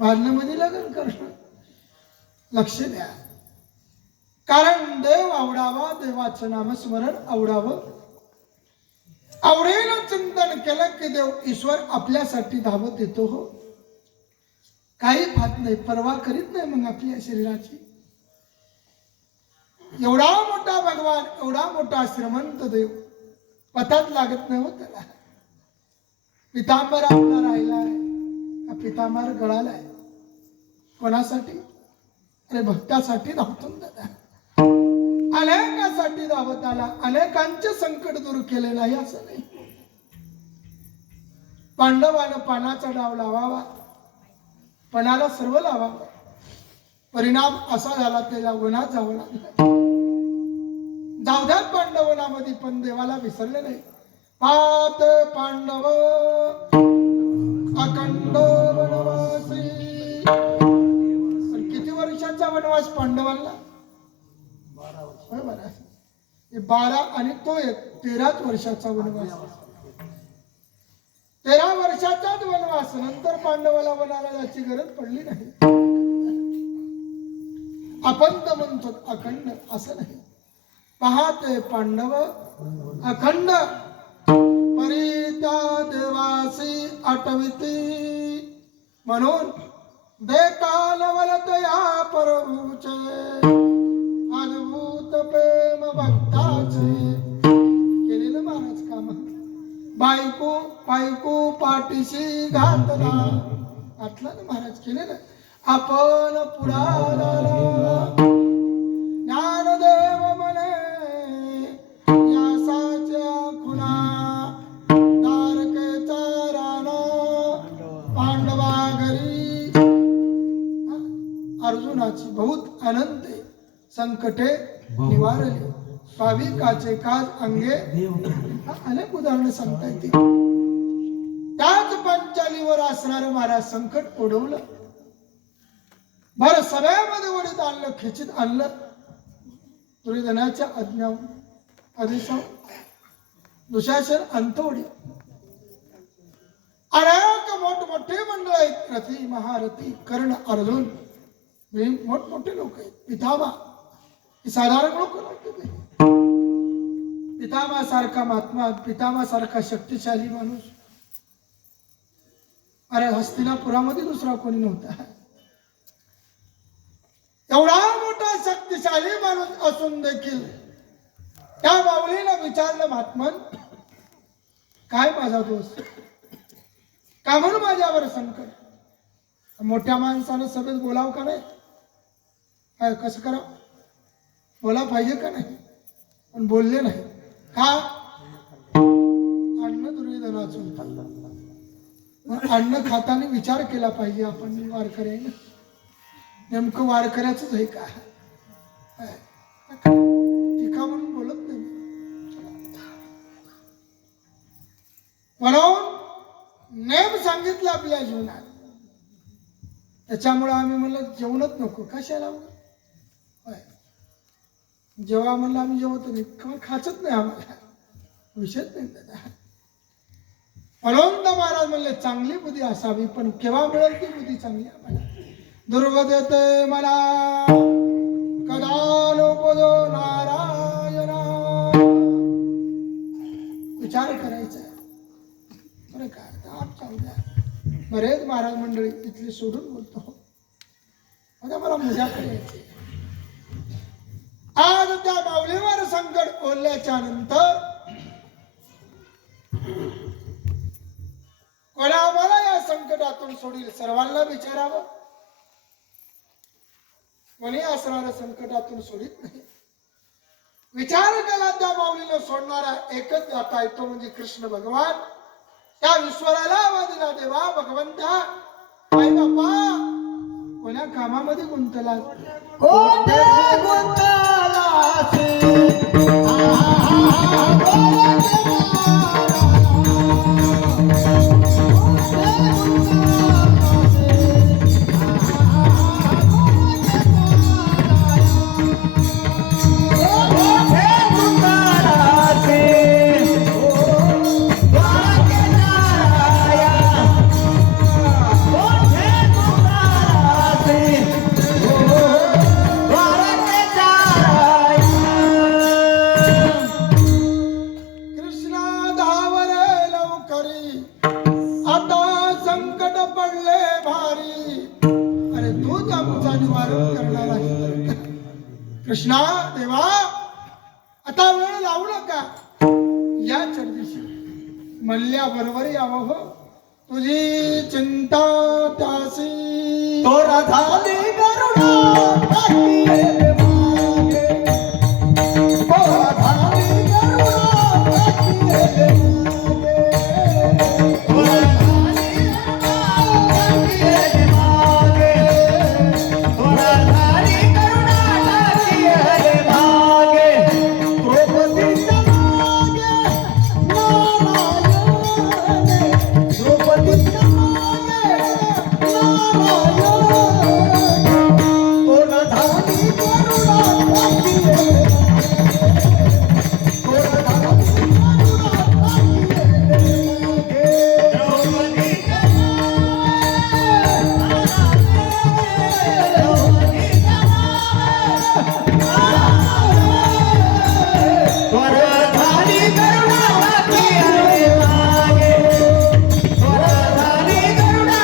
भाजणं म्हणजे लग्न करणं. लक्ष द्या, कारण देव आवडावा, देवाचं नामस्मरण आवडावं. आवडेनं चिंतन केलं की देव ईश्वर आपल्यासाठी धावत येतो. हो, काही पाहत नाही, परवा करीत नाही मग आपल्या शरीराची. एवढा मोठा भगवान, एवढा मोठा श्रीमंत देव पतात लागत नाही हो त्याला. पितांबर आपला राहिलाय, पितांबर गळालाय कोणासाठी? अरे भक्तासाठी धावतो दादा. अनेकासाठी धावत आला, अनेकांचे संकट दूर केले नाही असं नाही. पांडवानं पानाचा डाव लावावा, पणाला सर्व लावावं. परिणाम असा झाला त्याला वनात जावं लागलं. जाऊद्यात पांडवनामध्ये पण देवाला विसरले नाही. पात पांडव अखंड वनवासी. किती वर्षाचा वनवास पांडवांना? 12 आणि तो एक 13 वर्षाचा वनवास. 13 वर्षाचाच वनवास. नंतर पांडवाला वनाला जायची गरज पडली नाही. आपण तर म्हणतो अखंड, असं नाही. पाहते पांडव अखंड परित्या देवासी आठविती. म्हणून देकाल वलतया प्रभूचे अद्भुत प्रेम भक्ताचे. केलेलं महाराज काम. बायको पायको पाठीशी घातला, आतला ना महाराज केलेलं. आपण पुढाला ज्ञानदेव म्हणे यासाच्या खुना. तारकेचा राणा पांडवा घरी. अर्जुनाची बहुत अनंत संकटे निवारली. भाविकाचे काज अंगे. अनेक उदाहरण सांगता येतील. त्याच पंचालीवर असणारं महाराज संकट ओढवलं. बरं, सगळ्यामध्ये वडीत आणलं, खेचीत आणलं. दुर्योधनाच्या आदेशावर दुशासन अंतवडी. अनेक मोठमोठे मंडळ आहेत. रथी महारथी कर्ण अर्जुन हे मोठमोठे लोक आहेत. पितामा हे साधारण लोक नव्हते ते. पितामा सारखा महात्मा, पितामा सारखा शक्तिशाली माणूस अरे हस्तिनापुरामध्ये दुसरा कोणी नव्हता. एवढा मोठा शक्तिशाली माणूस असून देखील त्या माऊलीला विचारलं, महात्मन काय माझा दोष, का म्हणून माझ्यावर संकट. मोठ्या माणसानं सगळं बोलावं का नाही, काय कसं करावं, बोला पाहिजे का नाही, पण बोलले नाही. का? अन्न दुर्योधनाचं होतं. अन्न खाताना विचार केला पाहिजे आपण वारकरी आहे ना, नेमकं वारकऱ्याच आहे का, टीका म्हणून बोलत नाही. म्हणून नेम सांगितलं आपल्या जीवनात, त्याच्यामुळे आम्ही म्हणलं जेवणच नको. कशाला जेव्हा म्हणलं आम्ही जेवत नाही, खाचत नाही, आम्हाला विषयच नाही त्याचा. म्हणून तर महाराज म्हणले चांगली बुद्धी असावी, पण केव्हा मिळेल ती बुद्धी चांगली आम्हाला. दुर्गदेते मला कदा नोपदो नारायणा. विचार करायचा बरं का. आप चालू द्या. बरेच महाराज मंडळी इथली सोडून बोलतो, आता मला मजाकडे यायचे. आज त्या माऊलीवर संकट ओढल्याच्या नंतर कोणा आम्हाला या संकटातून सोडील, सर्वांना विचारावं. कोणी असणाऱ्या संकटातून सोडित नाही. विचार केला त्या माऊलीला सोडणारा एकच दाता आहे, तो म्हणजे कृष्ण भगवान. त्या ईश्वराला आवाज दिला, देवा भगवंता आई बापा कोण्या कामामध्ये गुंतला, कोठे गुंतलास कृष्णा देवा आता वेळ लावू नका, या चरदिशी मल्ल्या बरोबर यावं हो. तुझी चिंता त्यासी तोरा झाली करुणा टाकी मागे, तोरा झाली करुणा टाकी मागे, तोरा झाली करुणा टाकी मागे, तोरा झाली करुणा टाकी मागे. द्रौपदीच्या मागे नारायण, द्रौपदीच्या मागे नारायण, तोरा झाली करुणा टाकी मागे, तोरा झाली करुणा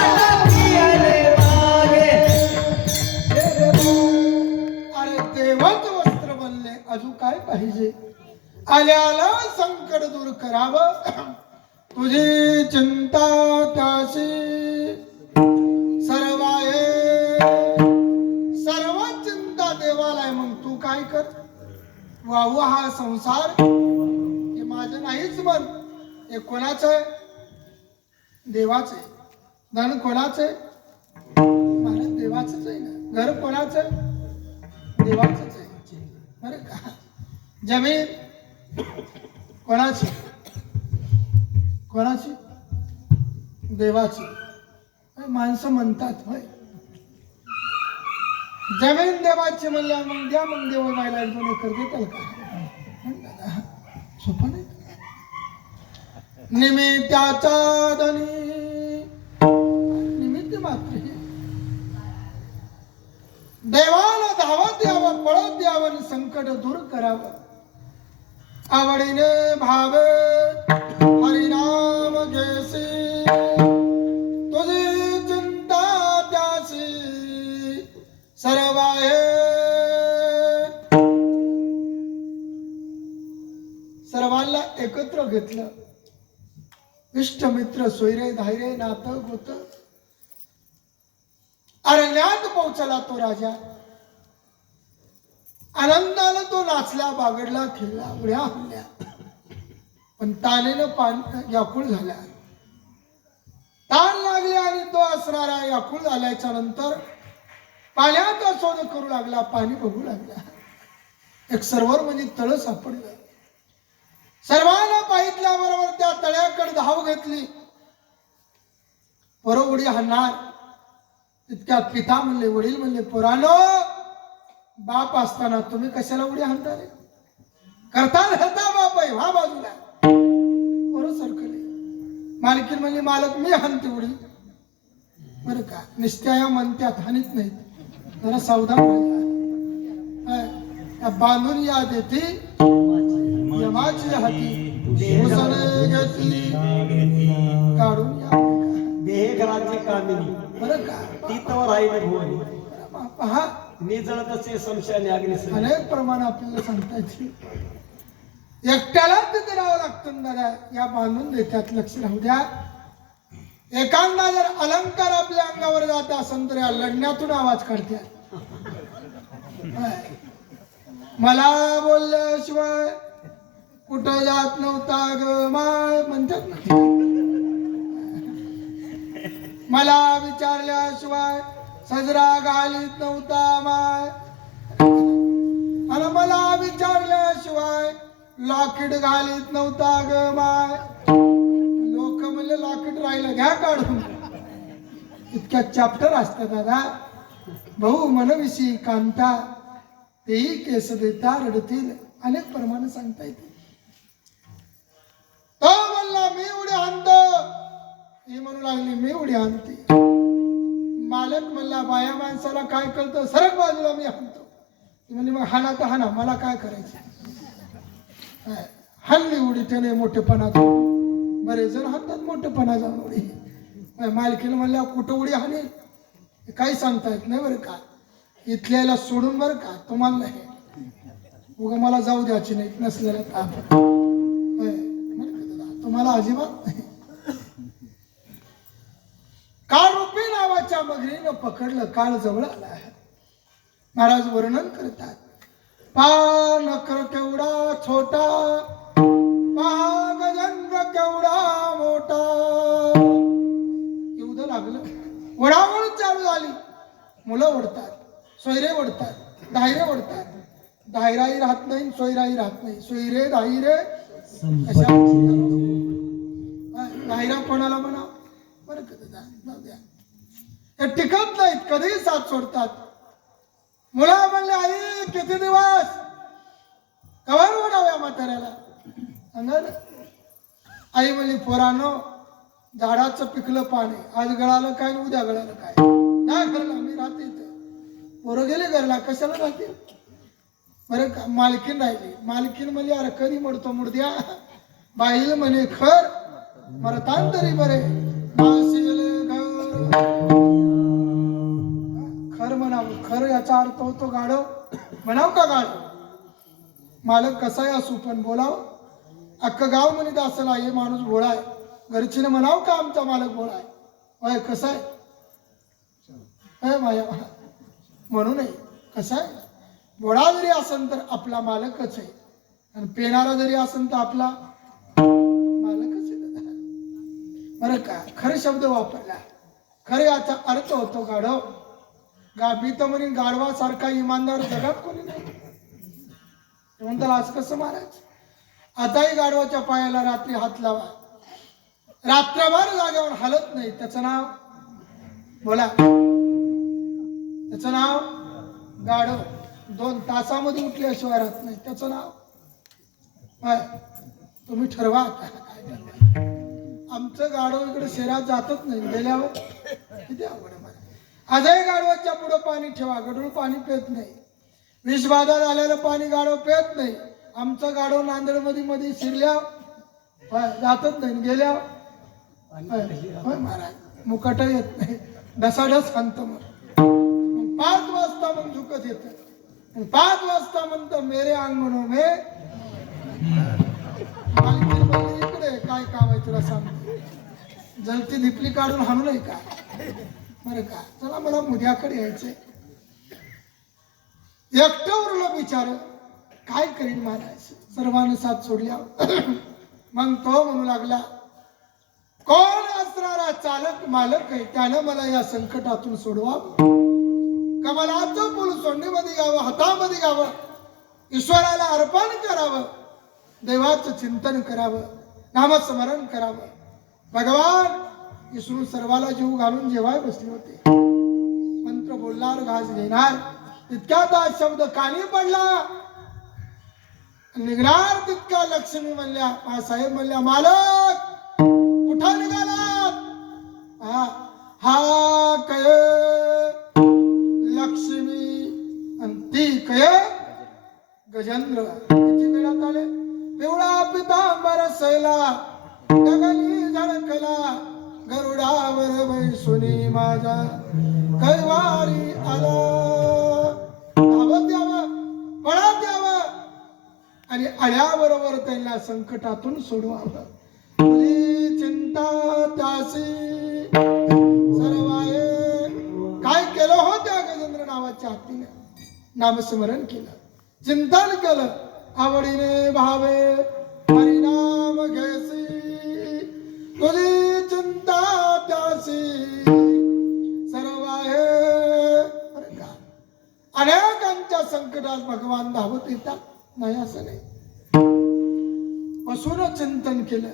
अरे देवाच वस्त्र बनले, अजून काय पाहिजे. आल्याला संकट दूर करावं, तुझी चिंता त्याशी सर्व आहे, सर्व चिंता देवाला आहे. मग तू काय कर, वाहू हा संसार हे माझं नाहीच मन, हे कोणाचं आहे, देवाचं आहे. धन कोणाचं आहे, महाराज देवाचंच आहे ना. घर कोणाचं आहे, देवाचंच आहे. बरं का. जमीन कोणाची, कोणाची, देवाची. माणसं म्हणतात होय जमीन देवाची म्हणल्या, मग द्या, मग देव मायला 1-2 एकर देताल का, सोपं नाही. निमित्ताचा धनी, निमित्त मात्र करावं आवडीने भावे हरिनाम घेसी तुझी चिंता त्यासी सर्व आहे सर्वांना एकत्र घेतलं इष्ट मित्र सोयरे धायरे नातं गोत अरण्यात पोहोचला तो राजा आनंदानं तो नाचला बागडला खेळला उड्या हल्ल्या पण तानेनं व्याकुळ झाला ताण लागले आणि तो असणारा व्याकुळ झाल्याच्या नंतर पाण्याचा शोध करू लागला पाणी बघू लागला एक सरोवर म्हणजे तळ सापडलं सर्वांना पाहितल्याबरोबर त्या तळ्याकडे धाव घेतली पोरं उडी हाणणार तितक्यात पिता म्हणले वडील म्हणले पोरानो बाप असताना तुम्ही कशाला उडी हाणता रे करता राहता बाप आहे हा बाजूला पोरं सरकले मालकीन म्हणले मालक मी हाणते उडी बरं का निश्चया या म्हणत्यात हानीत नाहीत जरा सावधान राहा बांधून या देती यमाची हाती उसने घेतली काढून या देह घराची कामिनी बरं का ती तवर राहिली भुवनी पहा निजळत असे संशयाने अग्निस अनेक प्रमाण आपल्याला सांगता येते एकट्यालाच तिथे राहावं लागतं दादा या बांधून देतात लक्ष राहू द्या एखादा जर अलंकार आपल्या अंगावर जात असेल तर या लढण्यातून आवाज काढतात मला बोलल्याशिवाय कुठं जात नव्हता ग माय म्हणतात ना मला विचारल्याशिवाय सजरा घालीत नव्हता माय आणि मला विचारल्याशिवाय लॉकेट घालीत नव्हता ग माय लोक म्हणले लॉकेट राहिलं घ्या काढून इतक्या चॅप्टर असतात दादा भाऊ मनविषयी कांता तेही केस देता रडतील अनेक प्रमाणे सांगता येते तो म्हणला मी उडी आणतो ही म्हणू लागली मी उडी आणते मालक म्हणला बाया माणसाला काय कळतं सरक बाजूला मी हाणतो ती म्हणजे मग हाना तर हाना मला काय करायचं हल्ली उडी त्याने मोठेपणा जाऊन बरेच जण हाणतात मोठेपणा जाऊन उडी मालकीला म्हणल्या कुठं उडी हाणेल काही सांगता येत नाही बरं का इथल्याला सोडून बरं का तुम्हाला नाही उगा मला जाऊ द्यायची नाही नसलेला ताप तुम्हाला अजिबात नाही काळ रूपी नावाच्या मगरीनं पकडलं काळ जवळ आला आहे महाराज वर्णन करतात पहा नकर केवढा छोटा पहा गजेंद्र केवढा मोठा एवढं लागलं वडावळ चालू झाली मुलं ओढतात सोयरे ओढतात धायरे ओढतात धायराही राहत नाही सोयराही राहत नाही सोयरे धायरे धायरा कोणाला म्हणा बरं द्या टिकत नाहीत कधीही साथ सोडतात मुला म्हणले आई किती दिवस कवर ओढाव्या म्हाताऱ्याला सांगा आई म्हणली पोरानो झाडाचं पिकलं पाणी आज गळालं काय उद्या गळालं काय नाही घरला मी राहते इथं पोरं गेले घरला कशाला राहतील बरं का मालकीन राहिली मालकीन म्हणली अरे कधी मोडतो मुडद्या बाईल म्हणे खर मरतान तरी बरे खर म्हणावं खर याचा अर्थ होतो गाढव म्हणाव का गाढव मालक कसाही असू पण बोलाव अख्खं गाव म्हणत असेल हे माणूस भोळा आहे घरचीने म्हणाव का आमचा मालक भोळा आहे होय कसा आहे माया म्हणून नाही कसा आहे भोळा जरी असेल तर आपला मालकच आहे आणि पेनारा जरी असेल तर आपला मालकच आहे बरं का खरं शब्द वापरला खरं याचा अर्थ होतो गाढव मी तर म्हणेन गाढवासारखा इमानदार जगात कोणी नाही म्हणतात आज कसं मारायचं आताही गाढवाच्या पायाला रात्री हात लावा रात्रभर जागेवर हलत नाही त्याचं नाव बोला त्याचं नाव गाढव 2 तासामध्ये उठल्याशिवाय राहत नाही त्याचं नाव तुम्ही ठरवा आमचं गाढव इकडे शहरात जातच नाही गेल्यावर किती अवघड आजही गाढवाच्या पुढे पाणी ठेवा गडूळ पाणी पित नाही विषबाधा झालेलं पाणी गाढव पेत नाही. आमचं गाढव नांदेडमध्ये मध्ये शिरल्या जातच नाही, गेल्या महाराज मुकाट येत नाही, ढसाढस अंत मग 5 वाजता मग झुकत येत. 5 वाजता म्हणतो मेरे अंगणो मे मालकीण म्हणली, इकडे काय काम आहे तुला सांग. जलती लिपली काढून हाणू नाही का बरं का. चला मला मुद्द्याकडे यायचंय. एकटं उरलं बिचार, काय करीन महाराज. सर्वांनी साथ सोडल्या. मग तो म्हणू लागला, कोण असणारा चालक मालक आहे त्यानं मला या संकटातून सोडवावं. कमलाचं फुल सोंडीमध्ये घ्यावं, हातामध्ये घ्यावं, ईश्वराला अर्पण करावं, देवाचं चिंतन करावं, नामस्मरण करावं. भगवान विष्णू सर्वाला जीव घालून जेवाय बसले होते. मंत्र बोलणार घास घेणार तितक्यात हा शब्द कानी पडला. निघणार तितक्या लक्ष्मी म्हणल्या, साहेब म्हणल्या, मालक कुठं निघालात. हा कय लक्ष्मी आणि ती कय गजेंद्र. किती वेळात आले. पिवळा पितांबर सैला गगनी झळकला, गरुडावर बैसुनी माझा कैवारी आला. धावत यावं, पळत यावं आणि आल्याबरोबर त्यांना संकटातून सोडवावं. तुझी चिंता त्यासी सर्व आहे. काय केलं हो त्या गजेंद्र नावाच्या हत्तीने. नामस्मरण केलं, चिंतन केलं, आवडीने भावे हरिनाम घेसी. तुझी चिंता त्यासी सर्व आहे. अनेकांच्या संकटात भगवान धावत येतात, नाही असं नाही. बसून चिंतन केलं,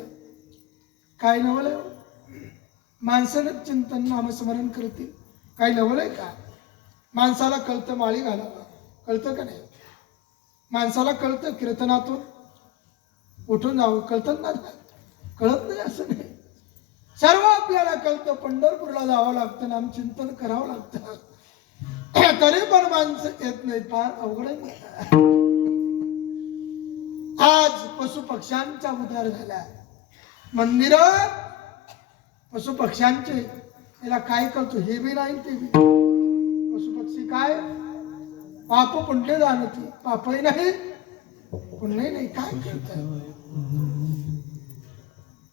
काय नवलंय. माणसानं चिंतन नामस्मरण करतील, काही नवलंय का. माणसाला कळतं माळी घालावं, कळतं का नाही. माणसाला कळतं कीर्तनातून उठून जावं, कळतं ना. कळत नाही असं नाही. सर्व आपल्याला कळतं. पंढरपूरला जावं लागतं, नाम चिंतन करावं लागतं, तरी पण माणसं येत नाही. फार अवघड आहे. आज पशु पक्ष्यांचा उद्धार झाला. मंदिर पशु पक्ष्यांचे, याला काय करतो हे बी नाही ते बी. पशु पक्षी काय पाप पुण्य जाणती, पापही नाही पुण्य नाही. काय करत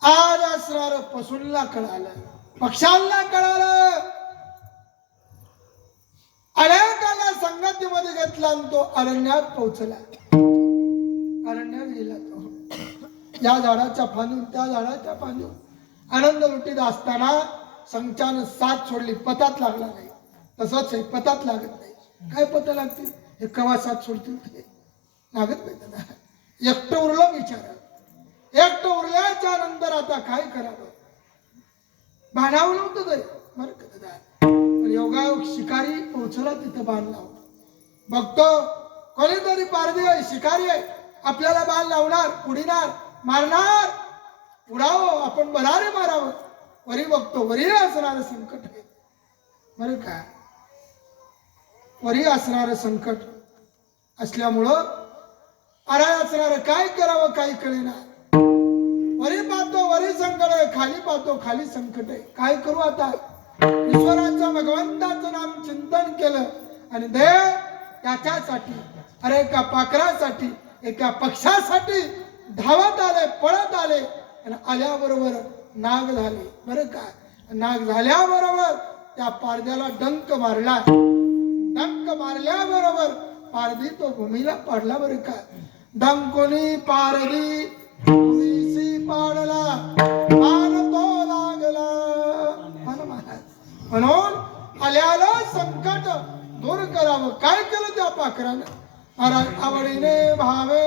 आज असणार पशूंना कळालं, पक्ष्यांना कळालं. अनेकांना संगतीमध्ये घेतला आणि तो अरण्यात पोहोचला. अरण्यात गेला तो. या झाडाच्या फांदून त्या झाडाच्या फांदून आनंद लुटीत असताना संचानं साथ सोडली, पतात लागला नाही. तसंच आहे, पतात लागत नाही. काय पता लागते हे कवा साथ सोडतील ते लागत नाही त्यांना. एकटं उरलं विचार. एकटं उरल्याच्या नंतर आता काय करावं. बाणावं नव्हतं ते बरं का. पण योगायोग शिकारी पोहोचला तिथं बाण लावून. बघतो कोणीतरी पारधी आहे, शिकारी आहे, आपल्याला बाण लावणार, उडीणार, मारणार. उडावं आपण बरारे मारावं. वरी बघतो वरी असणारं संकट आहे बरं का. वरी असणारं संकट असल्यामुळं अरे असणारं काय करावं काही कळेना. वरी पाहतो वरी संकट आहे, खाली पाहतो खाली संकट आहे. काय करू आता. ईश्वराचं भगवंताचं नाम चिंतन केलं आणि देव त्याच्यासाठी, अरे एका पाखरासाठी, एका पक्षासाठी धावत आले, पळत आले आणि आल्याबरोबर नाग झाले बरं का. नाग झाल्याबरोबर त्या पारद्याला डंक मारला. डंक मारल्याबरोबर पारधी तो भूमीला पाडला बरं का. डंकोनी पारधी भूमीशी पाडला, पान तो लागला. म्हणून आल्याला संकट दूर करावं. काय केलं त्या पाखरानं. आवडीने भावे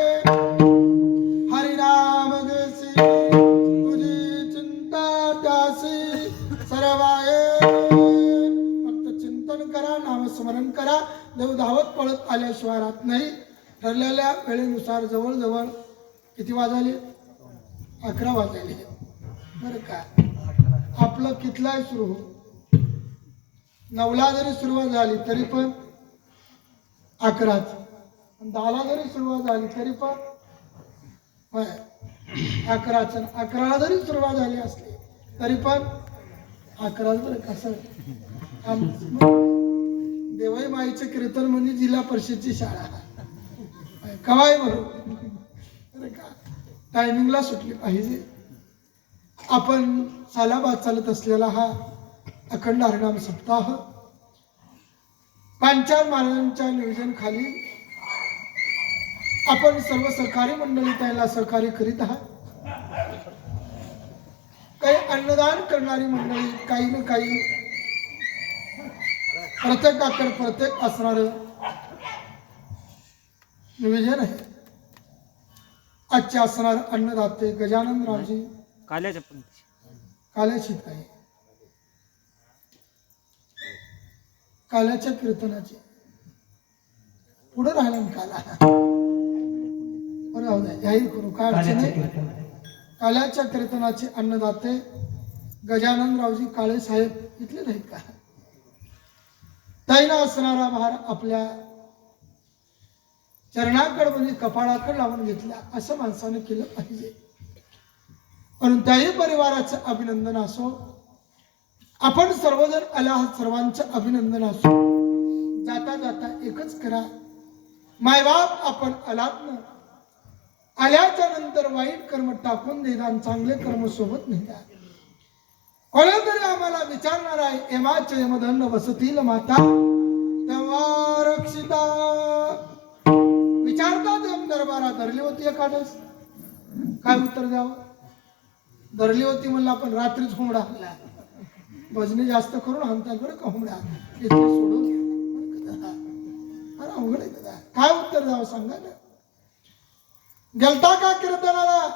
हरिनाम घेसी, तुझी चिंता त्यासी सर्व आहे. फक्त चिंतन करा, नामस्मरण करा. देव धावत पळत आल्याशिवाय राहत नाही. ठरलेल्या वेळेनुसार जवळजवळ किती वाजले. 11 वाजले बरं का. आपलं कितलाय सुरू हो. 9ला जरी सुरुवात झाली तरी पण 11च. 10ला जरी सुरुवात झाली तरी पण होय 11ला जरी सुरुवात झाली असली तरी पण 11 बरं कसं देवई माईचे कीर्तन म्हणजे जिल्हा परिषदची शाळा कवाय बरोबर का टायमिंगला सुटली पाहिजे. आपण सालाबाद चालत असलेला हा अखंड हरिनाम सप्ताह पांचाल महाराजांच्या नियोजन खाली आपण सर्व सहकारी मंडळी त्याला सहकार्य करीत आहात. काही अन्नदान करणारी मंडळी काही ना काही प्रत्येकाकडे प्रत्येक असणार नियोजन आहे. आजचे असणार अन्नदाते गजानन रावजी काल्याची काय काल्याच्या कीर्तनाचे पुढे राहिला ना काला बरं जाहीर करू काय अडचण नाही. काल्याच्या कीर्तनाचे अन्नदाते गजानन रावजी काळे साहेब इथले नाहीत का ताईला असणारा भार आपल्या चरणाकड म्हणजे कपाळाकडे लावून घेतला असं माणसाने केलं पाहिजे. म्हणून त्याही परिवाराचं अभिनंदन असो. आपण सर्वजण आला सर्वांचं अभिनंदन असो. जाता जाता एकच करा मायबाप आपण आलात ना आल्याच्या नंतर वाईट कर्म टाकून देता आणि चांगले कर्म सोबत नाही द्या. कोणीतरी आम्हाला विचारणार आहे एमाचे यमधन वसतील माता तेव्हा रक्षिता विचारतात यम दरबारात धरली होती एखादच काय उत्तर द्यावं. धरली होती म्हणलं आपण रात्रीच हुमडा हल्ला भजनी जास्त करून हाणतात बरं का हुमडा इथे सोडून अरे अवघड आहे दादा काय उत्तर द्यावं सांगा ना. गेलता का कीर्तनाला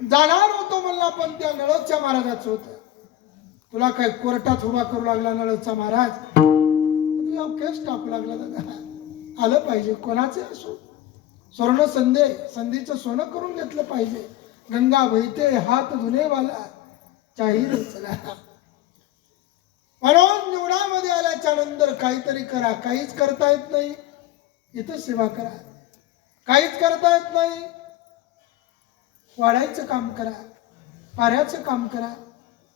जाणार होतो म्हणला पण त्या नळदच्या महाराजाचं होतं. तुला काय कोर्टात उभा करू लागला नळदचा महाराज तुला केस टाकू लागला दादा. आलं पाहिजे कोणाचे असो स्वर्ण संधीचं सोनं करून घेतलं पाहिजे. गंगा बहते हात धुनेवाला चाहिए चला. म्हणून निवडामध्ये आल्याच्या नंतर काहीतरी करा. काहीच करता येत नाही इथं सेवा करा. काहीच करता येत नाही वाढायचं काम करा. पाऱ्याचं काम करा.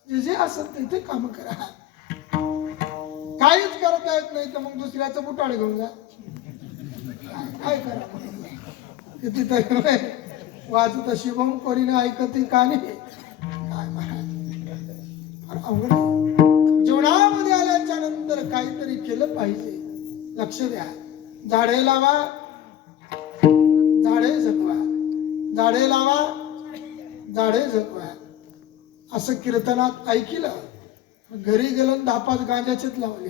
जे जे असेल ते काम करा. काहीच करता येत नाही तर मग दुसऱ्याचं बुटाळ घेऊन जा. काय करा कितीतरी वाजत शिवम कोणीने ऐकती का नाही अवघड. जीवनामध्ये आल्याच्या नंतर काहीतरी केलं पाहिजे. लक्ष द्या. झाडे लावा झाडे जगवा. झाडे लावा झाडे जगवा असं कीर्तनात ऐकलं. घरी गेलं 10-5 गांजाचेच लावले.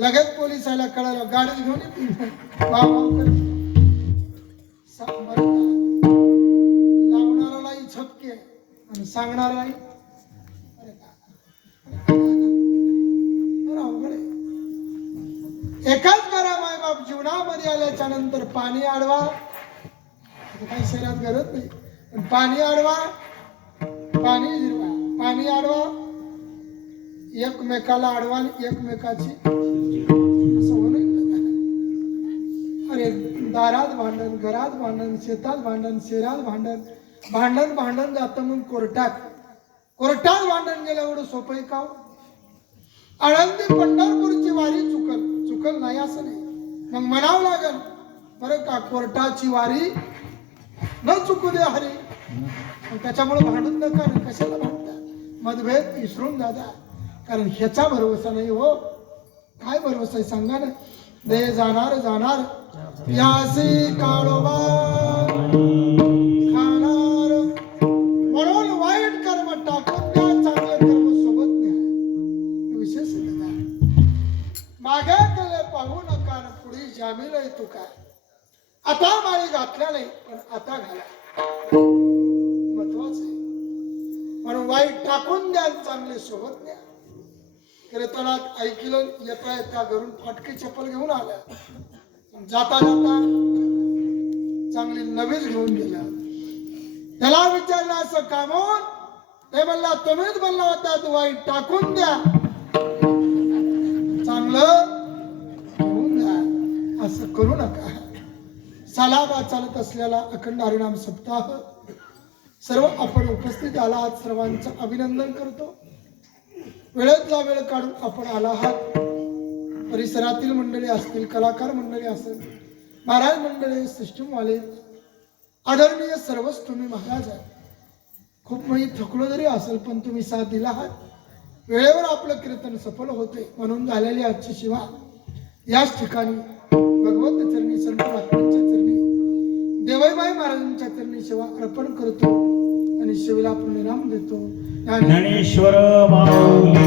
लगेच पोलिसाला कळालं गाडी घेऊन येते लावणारालाही झपके आणि सांगणाराही अवघड आहे. एकाच करा मायबाप जीवनामध्ये आल्याच्या नंतर पाणी अडवा. काही शहरात गरज नाही पण पाणी अडवा पाणी जिरवा. पाणी अडवा एकमेकाला अडवा एकमेकाची असं होऊ नये. अरे दारात भांडण घरात भांडण शेतात भांडण शेरात भांडण भांडण भांडण जातं मग कोर्टात भांडण गेलं एवढं सोपं का. आळंदी पंढरपूरची वारी चुकल नाही असं नाही मग म्हणावं लागल बरं का कोर्टाची वारी न चुकू दे हरी. त्याच्यामुळे भांडून नका ना कशाला भांडता. मतभेद विसरून दादा कारण ह्याचा भरोसा नाही हो. काय भरोसा आहे सांगा ना. दे जाणार यासी काळोबा खाणार. म्हणून वाईट कर्म टाकून द्या चांगले कर्म सोबत न्या. विशेष मागे केले पाहू नका पुढे जामील आहे तू काय. आता माळी घातल्या नाही पण आता घाला महत्वाचं आहे. म्हणून वाईट टाकून द्या चांगले सोबत न्या. कीर्तनात ऐकलं येता येता घरून फाटकी चप्पल घेऊन आल्या. जाता जाता चांगली नवीच घेऊन गेला. त्याला विचारलं असं कामून ते म्हणला तुम्हीच म्हणला होता तू वाईट टाकून द्या चांगलं असं करू नका. सालाबा चालत असलेला अखंड हरिनाम सप्ताह सर्व आपण उपस्थित आला आहात, सर्वांचं अभिनंदन करतो. वेळेतला वेळ काढून आपण आला आहात. परिसरातील मंडळी असतील, कलाकार मंडळी असेल, महाराज मंडळी, सिस्टमवाले, आदरणीय सर्वच तुम्ही महाराज आहे. खूप मी थकलो जरी असेल पण तुम्ही साथ दिला आहात. वेळेवर आपलं कीर्तन सफल होते म्हणून झालेली आजची शिवा याच ठिकाणी भगवत चरणी, संत महात्म्यांच्या चरणी, देवाईबाई महाराजांच्या चरणी सेवा अर्पण करतो आणि शिवेला आपण इनाम देतो. ज्ञानेश्वर माऊली